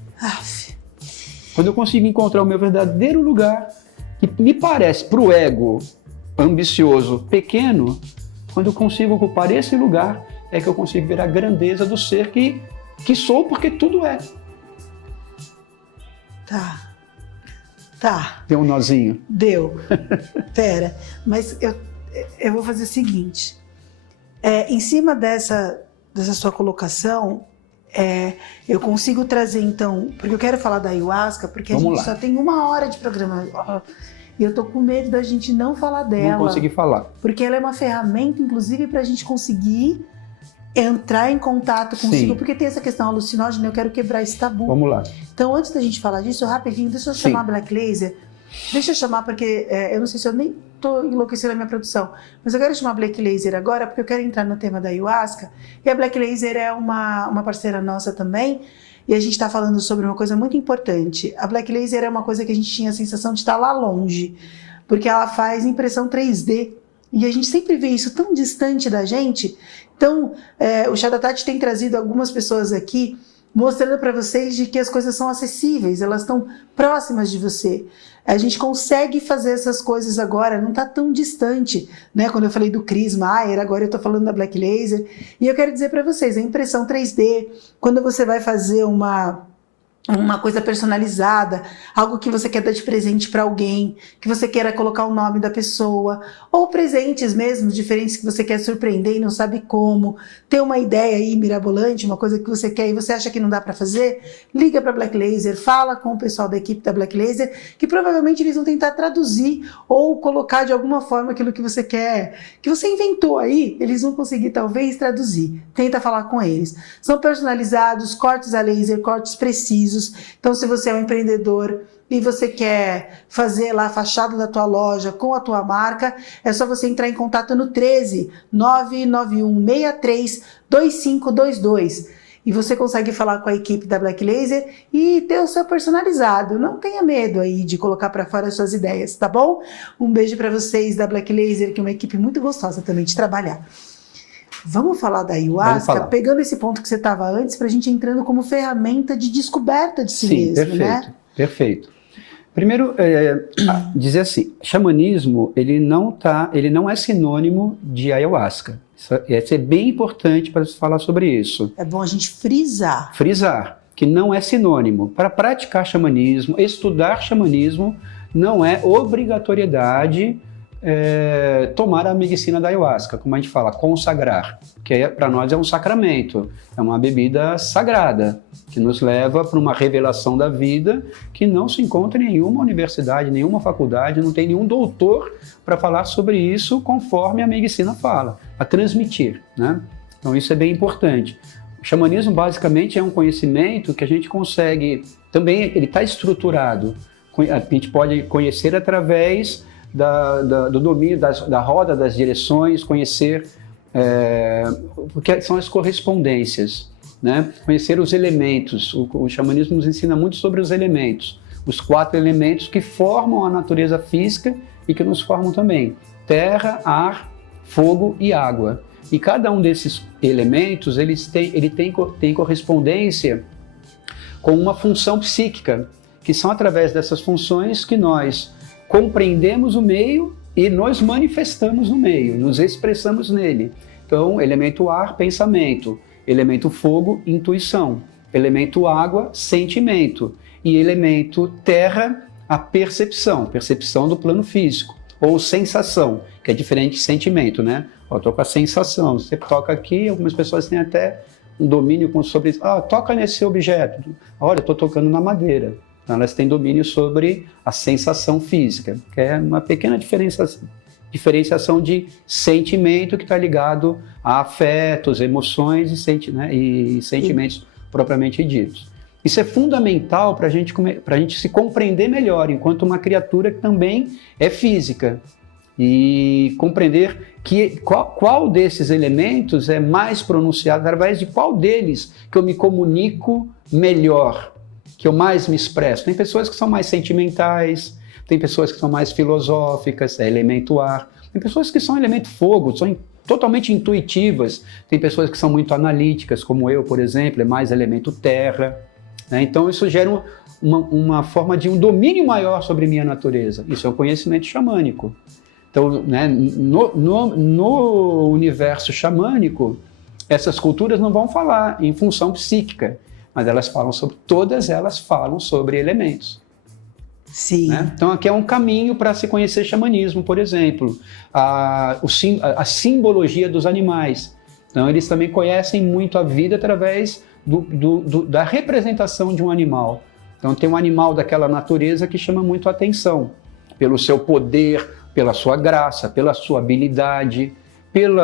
Quando eu consigo encontrar o meu verdadeiro lugar, que me parece para o ego ambicioso pequeno, quando eu consigo ocupar esse lugar, é que eu consigo ver a grandeza do ser que sou, porque tudo é. Tá. Deu um nozinho. Deu. Pera, mas eu vou fazer o seguinte. Em cima dessa sua colocação, Eu consigo trazer, então, porque eu quero falar da ayahuasca, porque a gente só tem 1 hora de programa. E eu tô com medo da gente não falar dela. Não conseguir falar. Porque ela é uma ferramenta, inclusive, para a gente conseguir entrar em contato consigo. Sim. Porque tem essa questão alucinógena, eu quero quebrar esse tabu. Vamos lá. Então, antes da gente falar disso, rapidinho, deixa eu chamar a Black Laser. Deixa eu chamar, porque eu não sei se eu nem tô enlouquecendo a minha produção, mas eu quero chamar a Black Laser agora, porque eu quero entrar no tema da ayahuasca. E a Black Laser é uma parceira nossa também, e a gente está falando sobre uma coisa muito importante. A Black Laser é uma coisa que a gente tinha a sensação de estar lá longe, porque ela faz impressão 3D, e a gente sempre vê isso tão distante da gente. Então, o Chá da Tati tem trazido algumas pessoas aqui, mostrando para vocês de que as coisas são acessíveis, elas estão próximas de você. A gente consegue fazer essas coisas agora, não está tão distante, né? Quando eu falei do Chris Maier, agora eu estou falando da Black Laser. E eu quero dizer para vocês, a impressão 3D, quando você vai fazer uma coisa personalizada, algo que você quer dar de presente para alguém, que você queira colocar o nome da pessoa, ou presentes mesmo, diferentes que você quer surpreender e não sabe como, ter uma ideia aí mirabolante, uma coisa que você quer e você acha que não dá para fazer, liga para Black Laser, fala com o pessoal da equipe da Black Laser, que provavelmente eles vão tentar traduzir ou colocar de alguma forma aquilo que você quer, que você inventou aí, eles vão conseguir talvez traduzir. Tenta falar com eles. São personalizados, cortes a laser, cortes precisos. Então, se você é um empreendedor e você quer fazer lá a fachada da tua loja com a tua marca, é só você entrar em contato no 13 991 63 2522 e você consegue falar com a equipe da Black Laser e ter o seu personalizado. Não tenha medo aí de colocar para fora as suas ideias, tá bom? Um beijo para vocês da Black Laser, que é uma equipe muito gostosa também de trabalhar. Vamos falar da ayahuasca, pegando esse ponto que você estava antes, para a gente entrando como ferramenta de descoberta de si mesmo, perfeito, né? Perfeito. Primeiro, dizer assim, xamanismo, ele não é sinônimo de ayahuasca. Isso é bem importante para se falar sobre isso. É bom a gente frisar. Frisar, que não é sinônimo. Para praticar xamanismo, estudar xamanismo, não é obrigatoriedade tomar a medicina da ayahuasca, como a gente fala, consagrar, que para nós é um sacramento, é uma bebida sagrada, que nos leva para uma revelação da vida que não se encontra em nenhuma universidade, nenhuma faculdade, não tem nenhum doutor para falar sobre isso conforme a medicina fala, a transmitir, né? Então isso é bem importante. O xamanismo basicamente é um conhecimento que a gente consegue, também ele está estruturado, a gente pode conhecer através do domínio da roda das direções, conhecer o que são as correspondências, né? Conhecer os elementos. O xamanismo nos ensina muito sobre os elementos, os 4 elementos que formam a natureza física e que nos formam também: terra, ar, fogo e água. E cada um desses elementos ele tem correspondência com uma função psíquica, que são através dessas funções que nós compreendemos o meio e nos manifestamos no meio, nos expressamos nele. Então, elemento ar, pensamento. Elemento fogo, intuição. Elemento água, sentimento. E elemento terra, a percepção do plano físico. Ou sensação, que é diferente de sentimento, né? Eu estou com a sensação. Você toca aqui, algumas pessoas têm até um domínio sobre isso. Toca nesse objeto. Olha, eu estou tocando na madeira. Então, elas têm domínio sobre a sensação física, que é uma pequena diferenciação de sentimento que está ligado a afetos, emoções e sentimentos propriamente ditos. Isso é fundamental para a gente se compreender melhor enquanto uma criatura que também é física e compreender qual desses elementos é mais pronunciado, através de qual deles que eu me comunico melhor, que eu mais me expresso. Tem pessoas que são mais sentimentais, tem pessoas que são mais filosóficas, é elemento ar. Tem pessoas que são elemento fogo, são totalmente intuitivas. Tem pessoas que são muito analíticas, como eu, por exemplo, é mais elemento terra. Né? Então isso gera uma forma de um domínio maior sobre minha natureza. Isso é um conhecimento xamânico. Então, né, no universo xamânico, essas culturas não vão falar em função psíquica, mas todas elas falam sobre elementos. Sim. Né? Então aqui é um caminho para se conhecer xamanismo, por exemplo, a simbologia dos animais. Então eles também conhecem muito a vida através da representação de um animal. Então tem um animal daquela natureza que chama muito a atenção, pelo seu poder, pela sua graça, pela sua habilidade, pelo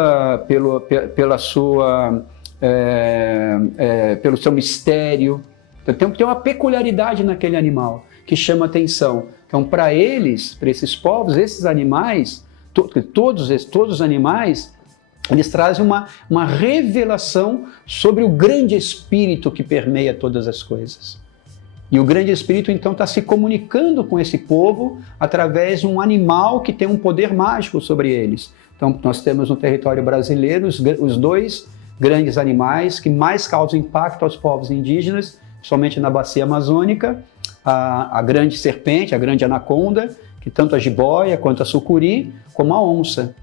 seu mistério. Então, tem uma peculiaridade naquele animal que chama atenção. Então, para eles, para esses povos, esses animais, todos os animais, eles trazem uma revelação sobre o grande espírito que permeia todas as coisas. E o grande espírito, então, está se comunicando com esse povo através de um animal que tem um poder mágico sobre eles. Então, nós temos no território brasileiro os dois grandes animais que mais causam impacto aos povos indígenas, somente na bacia amazônica, a grande serpente, a grande anaconda, que tanto a jiboia quanto a sucuri, como a onça.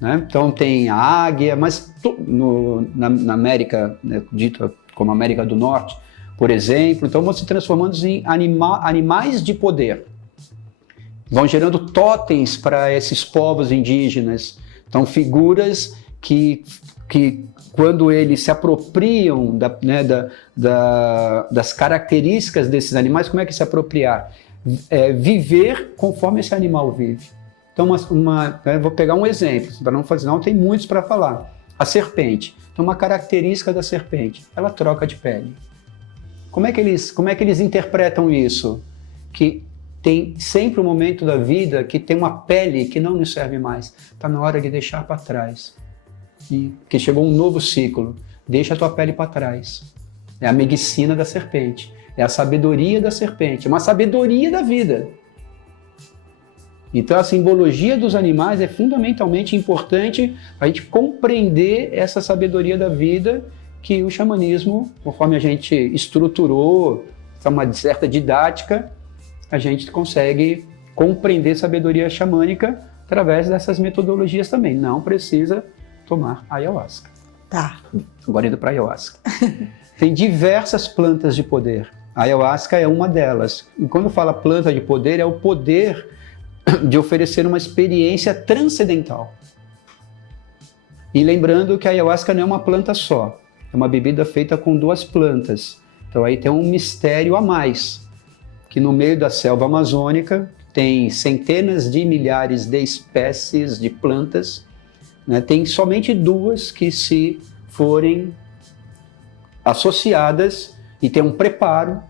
Né? Então tem a águia, mas na América, né, dita como América do Norte, por exemplo, então vão se transformando em animais de poder. Vão gerando totens para esses povos indígenas. Então figuras que quando eles se apropriam das características desses animais, como é que se apropriar? Viver conforme esse animal vive. Então, vou pegar um exemplo, para não fazer, não tem muitos para falar. A serpente. Então, uma característica da serpente, ela troca de pele. Como é que eles interpretam isso? Que tem sempre um momento da vida que tem uma pele que não nos serve mais. Está na hora de deixar para trás. E que chegou um novo ciclo. Deixa a tua pele para trás. É a medicina da serpente. É a sabedoria da serpente. É uma sabedoria da vida. Então a simbologia dos animais é fundamentalmente importante para a gente compreender essa sabedoria da vida que o xamanismo, conforme a gente estruturou, uma certa didática, a gente consegue compreender sabedoria xamânica através dessas metodologias também. Não precisa tomar ayahuasca. Tá. Agora indo para a ayahuasca. Tem diversas plantas de poder. A ayahuasca é uma delas. E quando fala planta de poder, é o poder de oferecer uma experiência transcendental. E lembrando que a ayahuasca não é uma planta só. É uma bebida feita com 2 plantas. Então aí tem um mistério a mais. Que no meio da selva amazônica tem centenas de milhares de espécies de plantas. Né? Tem somente 2 que, se forem associadas e tem um preparo,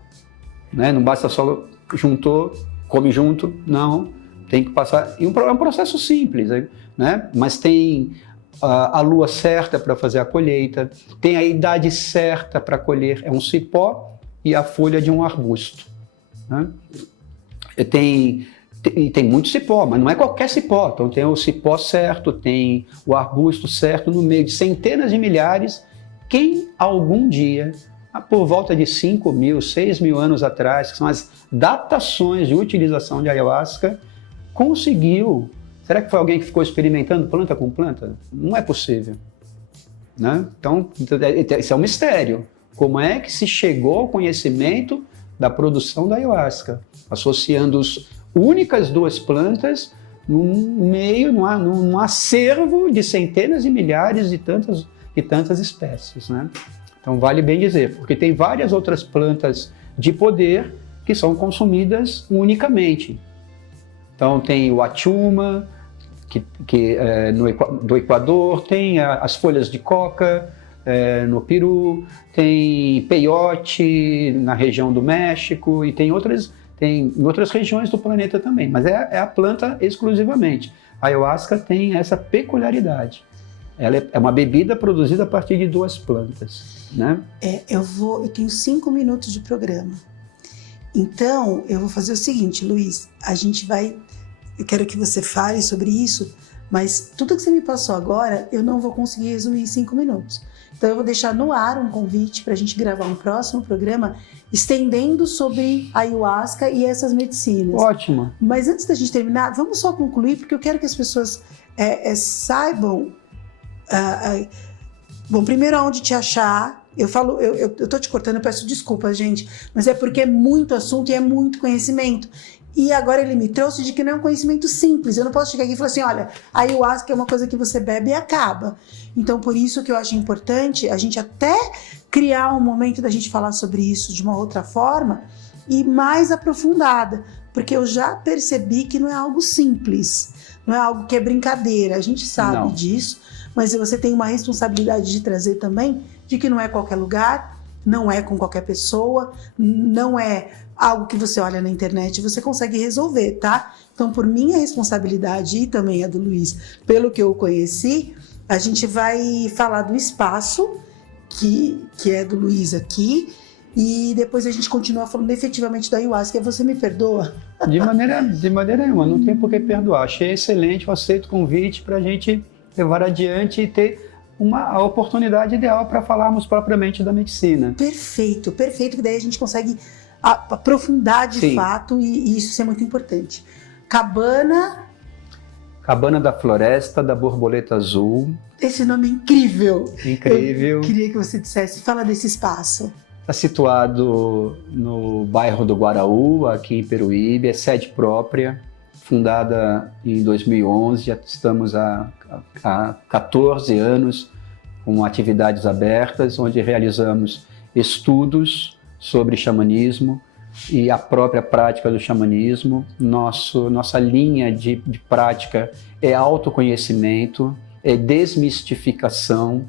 né? Não basta só juntou, come junto, não, tem que passar. E é um processo simples, né? Mas tem a lua certa para fazer a colheita, tem a idade certa para colher, é um cipó e a folha de um arbusto. Né? Tem muito cipó, mas não é qualquer cipó. Então tem o cipó certo, tem o arbusto certo, no meio de centenas de milhares. Quem algum dia, por volta de 5.000, 6.000 anos atrás, que são as datações de utilização de ayahuasca, conseguiu. Será que foi alguém que ficou experimentando planta com planta? Não é possível. Né? Então, isso é um mistério. Como é que se chegou ao conhecimento da produção da ayahuasca? Associando as únicas 2 plantas num acervo de centenas de milhares de tantas espécies. Né? Então, vale bem dizer, porque tem várias outras plantas de poder que são consumidas unicamente. Então, tem o achuma, do Equador, tem as folhas de coca no Peru, tem peiote na região do México e tem em outras regiões do planeta também, mas é a planta exclusivamente. A ayahuasca tem essa peculiaridade. Ela é uma bebida produzida a partir de 2 plantas. Né? Eu tenho 5 minutos de programa. Então, eu vou fazer o seguinte, Luiz, eu quero que você fale sobre isso, mas tudo que você me passou agora, eu não vou conseguir resumir em 5 minutos. Então eu vou deixar no ar um convite para a gente gravar um próximo programa estendendo sobre a ayahuasca e essas medicinas. Ótimo. Mas antes da gente terminar, vamos só concluir, porque eu quero que as pessoas saibam... Bom, primeiro aonde te achar. Eu tô te cortando, eu peço desculpas, gente, mas é porque é muito assunto e é muito conhecimento. E agora ele me trouxe de que não é um conhecimento simples. Eu não posso chegar aqui e falar assim, olha, a ayahuasca é uma coisa que você bebe e acaba. Então, por isso que eu acho importante a gente até criar um momento da gente falar sobre isso de uma outra forma e mais aprofundada. Porque eu já percebi que não é algo simples, não é algo que é brincadeira. A gente sabe disso, mas você tem uma responsabilidade de trazer também de que não é qualquer lugar, não é com qualquer pessoa, não é algo que você olha na internet e você consegue resolver, tá? Então, por minha responsabilidade e também a do Luiz, pelo que eu conheci, a gente vai falar do espaço, que é do Luiz aqui, e depois a gente continua falando efetivamente da ayahuasca. Você me perdoa? De maneira nenhuma, não tem por que perdoar. Achei excelente, eu aceito o convite para a gente levar adiante e ter a oportunidade ideal para falarmos propriamente da medicina. Perfeito, perfeito, que daí a gente consegue aprofundar de fato e isso ser muito importante. Cabana da Floresta da Borboleta Azul. Esse nome é incrível. Incrível. Eu queria que você dissesse, fala desse espaço. Está situado no bairro do Guaraú, aqui em Peruíbe, é sede própria, fundada em 2011, já estamos há 14 anos com atividades abertas, onde realizamos estudos sobre xamanismo e a própria prática do xamanismo. Nossa linha de prática é autoconhecimento, é desmistificação,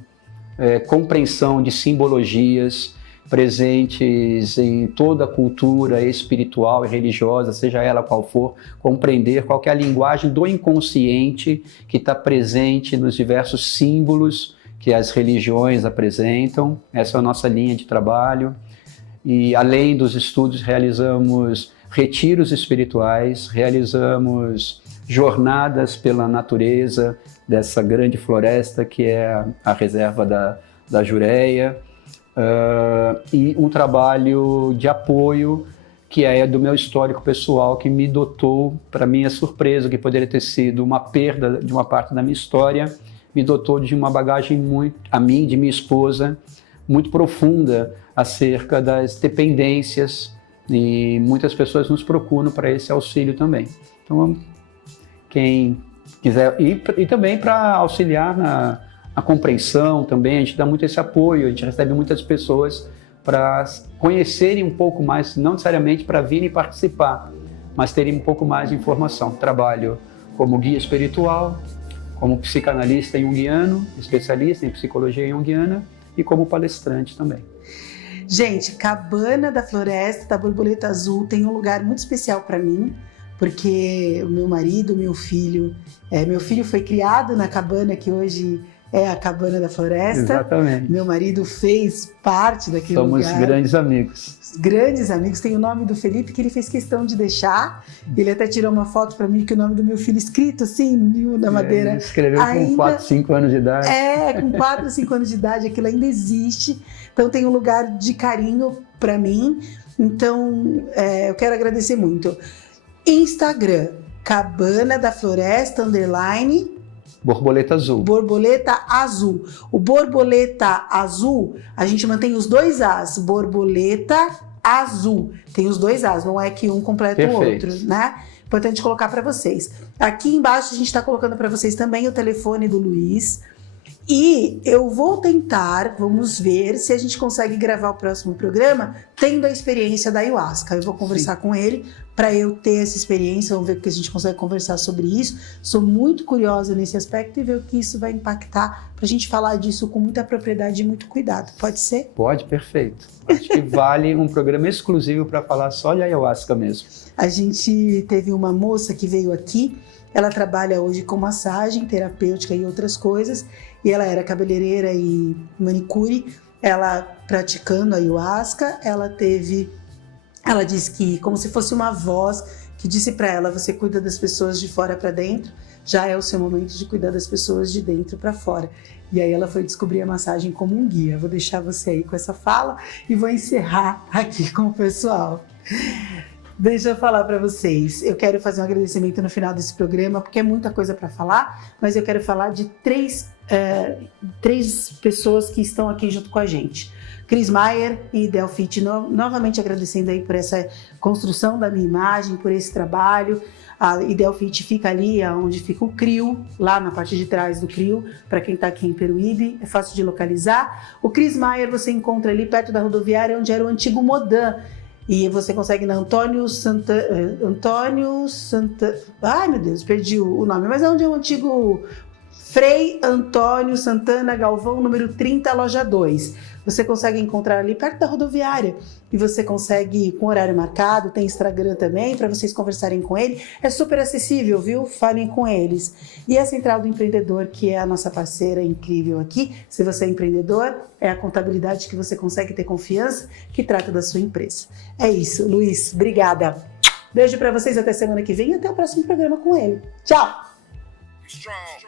é compreensão de simbologias presentes em toda a cultura espiritual e religiosa, seja ela qual for, compreender qual que é a linguagem do inconsciente que está presente nos diversos símbolos que as religiões apresentam. Essa é a nossa linha de trabalho. E além dos estudos, realizamos retiros espirituais, realizamos jornadas pela natureza dessa grande floresta que é a reserva da Jureia, e um trabalho de apoio que é do meu histórico pessoal, que me dotou, para minha surpresa, que poderia ter sido uma perda de uma parte da minha história, me dotou de uma bagagem a mim, de minha esposa, muito profunda acerca das dependências, e muitas pessoas nos procuram para esse auxílio também. Então, quem quiser, e também para auxiliar na compreensão também, a gente dá muito esse apoio, a gente recebe muitas pessoas para conhecerem um pouco mais, não necessariamente para virem participar, mas terem um pouco mais de informação. Trabalho como guia espiritual, como psicanalista junguiano, especialista em psicologia junguiana e como palestrante também. Gente, Cabana da Floresta da Borboleta Azul tem um lugar muito especial para mim, porque o meu marido, meu filho foi criado na cabana que hoje é a Cabana da Floresta. Exatamente. Meu marido fez parte daquele lugar. Somos grandes amigos. Grandes amigos. Tem o nome do Felipe, que ele fez questão de deixar. Ele até tirou uma foto para mim, que o nome do meu filho escrito assim, na madeira. Ele escreveu com 4, 5 anos de idade. Com 4, 5 anos de idade, aquilo ainda existe. Então tem um lugar de carinho para mim. Então eu quero agradecer muito. Instagram, Cabana da Floresta, _ Borboleta Azul. Borboleta Azul. O Borboleta Azul, a gente mantém os 2 As. Borboleta Azul. Tem os 2 As, não é que um completa o outro, né? Importante colocar para vocês. Aqui embaixo a gente está colocando para vocês também o telefone do Luiz. E eu vou tentar, vamos ver se a gente consegue gravar o próximo programa tendo a experiência da ayahuasca. Eu vou conversar com ele para eu ter essa experiência, vamos ver o que a gente consegue conversar sobre isso. Sou muito curiosa nesse aspecto e ver o que isso vai impactar para a gente falar disso com muita propriedade e muito cuidado. Pode ser? Pode, perfeito. Acho que vale um programa exclusivo para falar só de ayahuasca mesmo. A gente teve uma moça que veio aqui, ela trabalha hoje com massagem terapêutica e outras coisas, e ela era cabeleireira e manicure. Ela praticando a ayahuasca, ela disse que como se fosse uma voz que disse para ela: você cuida das pessoas de fora para dentro, já é o seu momento de cuidar das pessoas de dentro para fora. E aí ela foi descobrir a massagem como um guia. Vou deixar você aí com essa fala e vou encerrar aqui com o pessoal. Deixa eu falar para vocês. Eu quero fazer um agradecimento no final desse programa, porque é muita coisa para falar, mas eu quero falar de três pessoas que estão aqui junto com a gente. Cris Maier e Delfite, novamente agradecendo aí por essa construção da minha imagem, por esse trabalho. A Delfite fica ali onde fica o CRIO, lá na parte de trás do CRIO, para quem está aqui em Peruíbe, é fácil de localizar. O Cris Maier você encontra ali perto da rodoviária, onde era o antigo Modan. E você consegue na Antônio Santa... Ai, meu Deus, perdi o nome. Mas é onde é o antigo Frei Antônio Santana Galvão, número 30, loja 2. Você consegue encontrar ali perto da rodoviária. E você consegue, com horário marcado, tem Instagram também, para vocês conversarem com ele. É super acessível, viu? Falem com eles. E a Central do Empreendedor, que é a nossa parceira incrível aqui. Se você é empreendedor, é a contabilidade que você consegue ter confiança, que trata da sua empresa. É isso, Luiz. Obrigada. Beijo para vocês, até semana que vem e até o próximo programa com ele. Tchau! Strong.